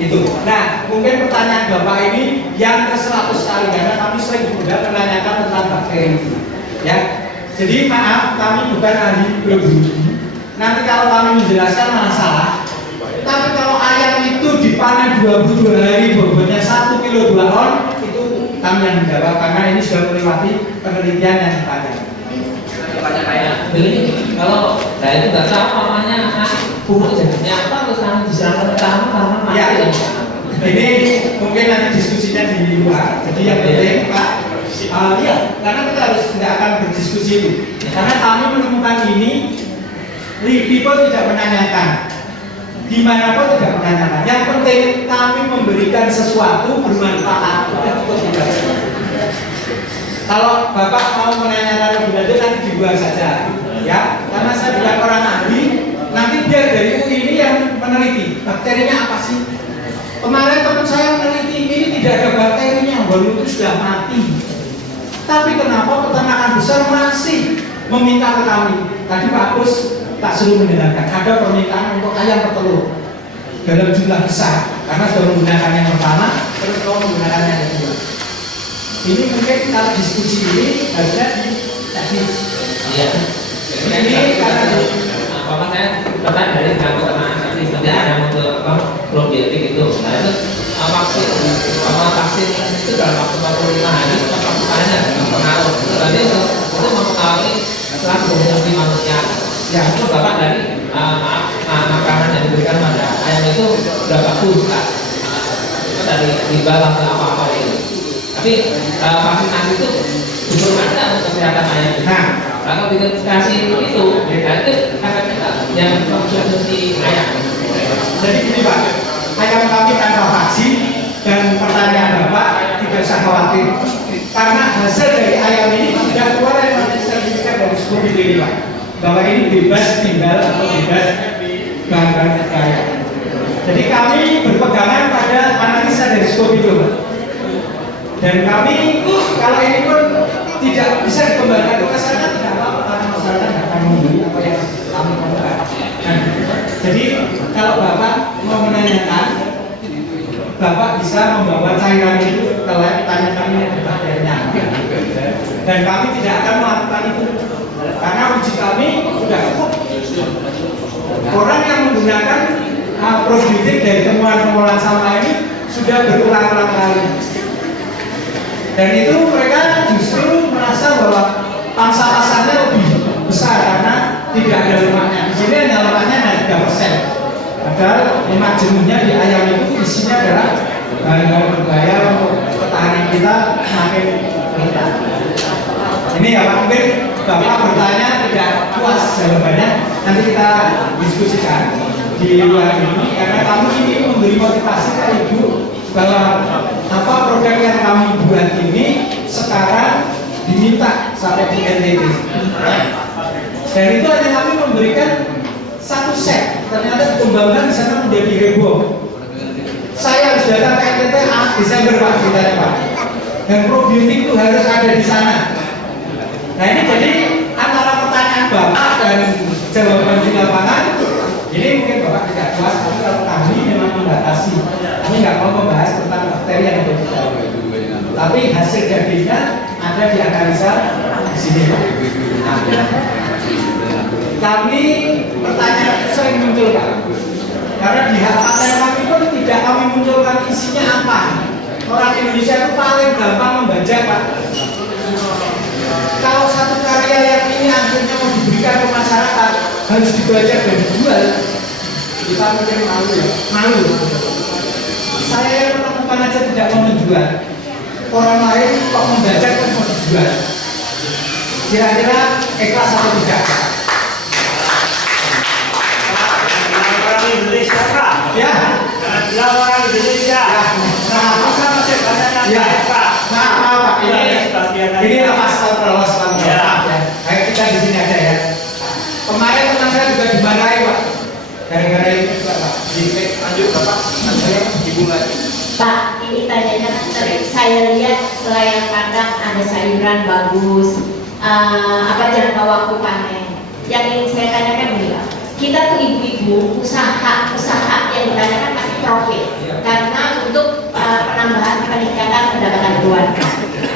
Itu. Nah, mungkin pertanyaan Bapak ini yang ke-100 kali karena kami sering juga menanyakan tentang bakteri itu. Ya. Jadi maaf, kami bukan ahli biologi. Nanti kalau kami menjelaskan masalah, tapi kalau ayam itu dipanen 22 hari bobotnya 1 kilo 2 on, itu kami yang menjawab karena ini sudah melewati penelitian yang ditanya. Begini, kalau saya itu nggak tahu namanya buruk jenisnya apa terus kami diserang pertama karena mati. Ya, ini mungkin nanti diskusinya di luar. Jadi yang penting Pak, iya, karena kita harus tidak akan berdiskusi itu. Karena kami menemukan ini, people tidak menanyakan, dimanapun tidak menanyakan. Yang penting kami memberikan sesuatu bermanfaat. Kalau Bapak mau menanyakan lebih lanjut nanti dibuang saja, ya. Karena saya bukan orang ahli. Nanti biar dari UI ini yang meneliti bakterinya apa sih. Kemarin teman saya meneliti ini tidak ada bakterinya, baru itu sudah mati. Tapi kenapa peternakan besar masih meminta ke kami? Tadi Pak Agus tak suruh mendengarkan ada permintaan untuk ayam petelur dalam jumlah besar karena sudah menggunakan yang pertama, terus mau menggunakan yang kedua. Ini mungkin kalau diskusi ini harusnya di Iya. ini karena apa saya pertanyaan dari peternakan tadi sebenarnya ada untuk probiotik itu. Nah itu vaksin itu dalam waktu 45 hari waktu ada pengaruh. Berarti itu mempengaruhi reproduksi manusia. Ya itu Bapak dari makanan yang diberikan pada ayam itu berapa kurus Kak? Dari limbah atau apa-apa itu. Tapi vaksinasi itu bermanfaat nggak untuk kesehatan ayam? Nah, kalau dikasih itu efeknya yang konsumsi ayam. jadi gini Pak, ayam kami tanpa vaksin dan pertanyaan Bapak tidak usah khawatir karena hasil dari ayam ini sudah keluar yang sertifikat dari Skopito ini Pak, bahwa ini bebas tinggal atau bebas bahan-bahan ayam. Jadi kami berpegangan pada analisa dari Skopito Pak. Dan kami kalau ini pun tidak bisa dikembangkan ke masyarakat tidak apa-apa karena masyarakat tidak akan membeli apa yang kami kembangkan. Nah, jadi kalau Bapak mau menanyakan, Bapak bisa membawa cairan itu ke lab, tanya kami yang bakterinya. Dan kami tidak akan melakukan itu karena uji kami sudah cukup. Orang yang menggunakan probiotik dari temuan pengolahan sampah ini sudah berulang-ulang kali. Dan itu mereka justru merasa bahwa pangsa pasarnya lebih besar karena tidak ada lemaknya. Di sini hanya lemaknya hanya 3%. Padahal lemak jenuhnya di ayam itu isinya adalah bahan-bahan berbahaya untuk pertahanan kita semakin rentan. Ini ya Pak, mungkin Bapak bertanya tidak puas jawabannya, nanti kita diskusikan di luar ini karena kami ini memberi motivasi ke Ibu bahwa apa produk yang kami buat ini sekarang diminta sampai di NTT. Dan itu hanya kami memberikan satu set, ternyata dikembangkan di sana menjadi ribuan. Saya harus datang ke NTT Desember Pak ceritanya Pak. Dan probiotik itu harus ada di sana. Nah ini jadi antara pertanyaan Bapak dan jawaban di lapangan, ini mungkin Bapak tidak puas, tapi kalau kami memang membatasi. Kami nggak mau membahas tentang bakteri yang ada di dalam. Tapi hasil jadinya ada di analisa di sini. Nah, kami pertanyaan sering muncul Pak. Karena di hak paten kami pun tidak kami munculkan isinya apa. Orang Indonesia itu paling gampang membaca Pak. Kalau satu karya yang ini akhirnya mau diberikan ke masyarakat harus dibaca dan dijual, kita mungkin malu ya, malu. Saya bukan aja tidak mau menjual, orang lain kok membajak kok mau dijual. Kira-kira ikhlas atau tidak? Orang Indonesia Pak. Ya. Jangan bilang orang Indonesia. Nah, masa masih banyak yang ya. Pak. Nah, Pak, ini lepas terus Ya. Kayak kita di sini aja ya. Kemarin teman saya juga dimarahi Pak. Gara-gara itu juga Pak. Lanjut Bapak. Saya dimulai. Pak, ini tanyanya kan tadi saya lihat selayar kandang ada sayuran bagus, jangka waktu panen. Yang ingin saya tanyakan begini Pak, kita tuh ibu-ibu usaha yang ditanyakan pasti profit karena untuk penambahan peningkatan pendapatan keluarga.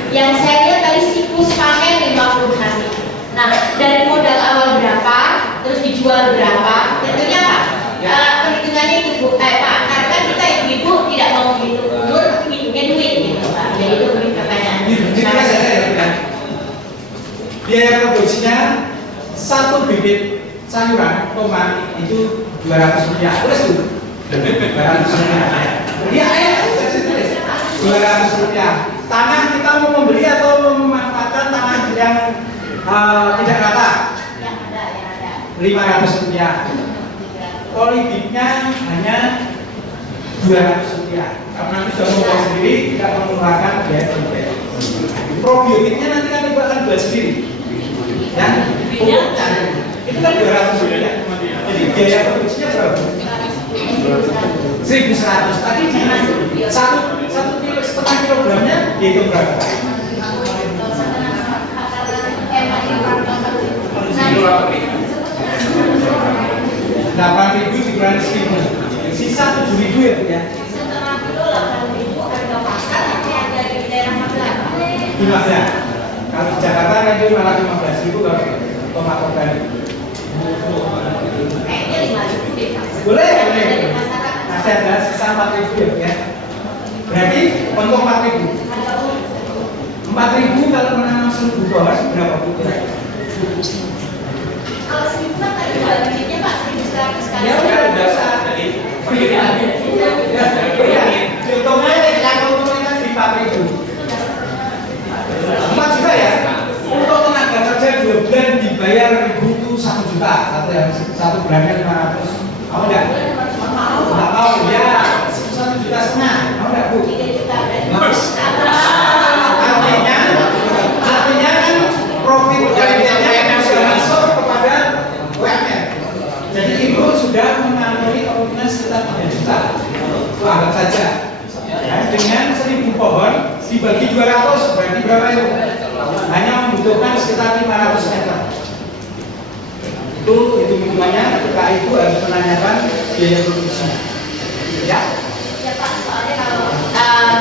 Yang saya lihat tadi siklus panen 50 hari. Nah, dari modal awal berapa, terus dijual berapa, tentunya Pak, perhitungannya itu Bu, Pak, karena kita ibu-ibu tidak mau menghitung umur, tapi hitungnya duit gitu Pak. Jadi itu mungkin pertanyaan. Jadi saja ya, biaya produksinya satu bibit sayuran tomat itu 200 rupiah. Terus tuh 200 rupiah. Iya, saya tulis 200 rupiah. Tanah kita mau membeli atau memanfaatkan tanah yang tidak rata? Yang ada. 500 rupiah. Polybitnya hanya 200 rupiah. Karena itu sudah membuat sendiri, tidak mengeluarkan biaya produksi. Probiotiknya nanti kan ibu akan buat sendiri. Ya, pupuknya itu kan 200 rupiah. Jadi biaya produksinya berapa? 1.100. Tadi di satu kilo setengah kilogramnya dihitung berapa? 8.000 dikurangi 1.000, sisa 7.000 ya Bu ya. Setengah kilo 8.000 harga pasar, tapi ada di daerah Magelang. Di Magelang. Kalau di Jakarta kan itu malah 15.000 kalau tomat organik. Kayaknya 5.000 deh Pak. Boleh. Dari masyarakat. Masih ada sisa 4.000 ya Bu ya. Berarti untuk 4.000. 4.000 kalau menanam 1.000 pohon berapa Bu? Kalau 1.000 kan tadi bagiannya Pak 1.100 kali. Ya udah usah. Iya. Hitungnya yang keuntungan di 4.000. 4 juta ya. Untuk tenaga kerja 2 bulan dibayar ibu itu 1 juta. Satu bulannya 500. Mau enggak? Enggak mau ya. 1,5 juta. Mau enggak Bu? 3 juta. Artinya kan profit yang sudah masuk kepada UMR. Jadi ibu sudah mengalami keuntungan sekitar 3 juta. Anggap saja. Ya, dengan 1.000 pohon dibagi 200 berarti berapa itu? Hanya membutuhkan sekitar 500 meter. Itu hitung-hitungannya ketika ibu harus menanyakan biaya produksinya. Ya? Ya Pak, soalnya kalau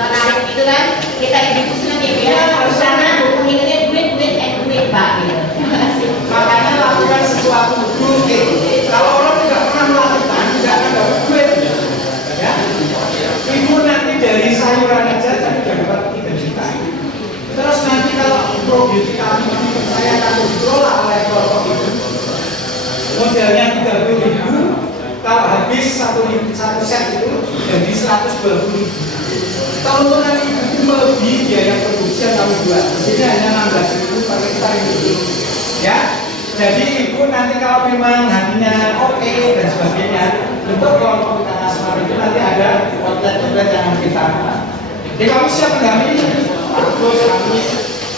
menarik itu kan kita ibu senang ya harus karena menghitungnya duit Pak gitu. Terima kasih. Makanya lakukan sesuatu dulu. Kalau orang tidak pernah melakukan, tidak akan dapat duit. Ya? Ibu nanti dari sayuran aja tadi sudah dapat 3 juta. Terus nanti kalau probiotik kami percaya akan dikelola oleh kelompok itu. Modalnya 30.000, kalau habis satu set itu jadi 120.000. Keuntungan ibu itu melebihi biaya produksi yang kami buat. Di sini hanya 16.000 per hektar ini. Ya, jadi ibu nanti kalau memang hatinya oke dan sebagainya, untuk kelompok kita nasional itu nanti ada outlet-outlet yang akan kita angkat. Jadi kami siap mendampingi Pak Gus,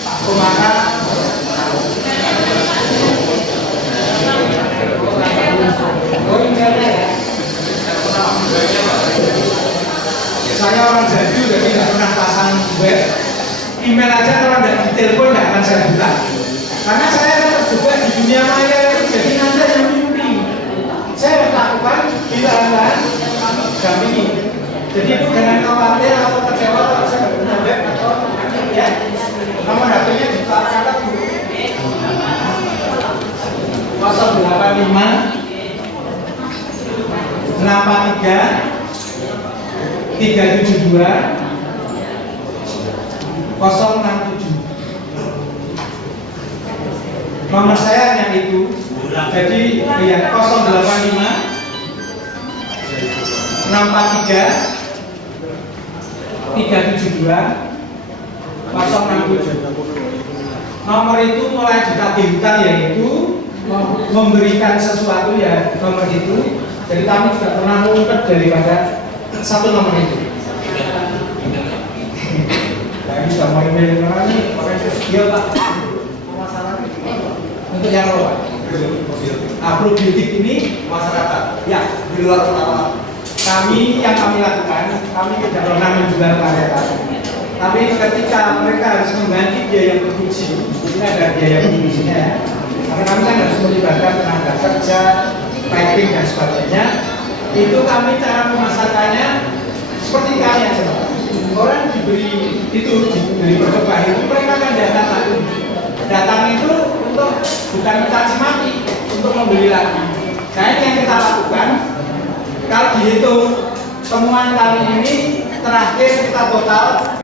Pak Komara. Oh ini ya. Saya orang Jadu jadi tidak pernah pasang web. Email aja kalau tidak ditelepon tidak akan saya buka. Karena saya kan terjebak di dunia maya itu, jadi nanti yang mimpi. Saya lakukan di lahan kami dampingi. Jadi itu jangan khawatir atau kecewa kalau saya tidak punya web atau ya. Nomor HP-nya di kata dulu. 085 63 372 067. Nomor saya hanya itu. Jadi ya 085 63 372 372 067. Nomor itu mulai ditagihkan yaitu memberikan sesuatu ya nomor itu. Jadi kami tidak pernah ngumpet daripada satu nomor itu. Nah, ini sudah mau email orang ini, iya Pak. Masalah untuk yang apa? Probiotik ini masyarakat. Ya, di luar kota. Kami yang kami lakukan, kami tidak pernah menjual mereka. Tapi ketika mereka harus mengganti biaya produksi, ini ada biaya produksinya ya. Karena kami kan harus melibatkan tenaga kerja, piping dan sebagainya. Itu kami cara memasarkannya seperti kalian coba. Orang diberi percobaan itu mereka kan datang lagi. Datang itu untuk bukan mencaci maki, untuk membeli lagi. Nah ini yang kita lakukan. Kalau dihitung temuan kali ini terakhir kita total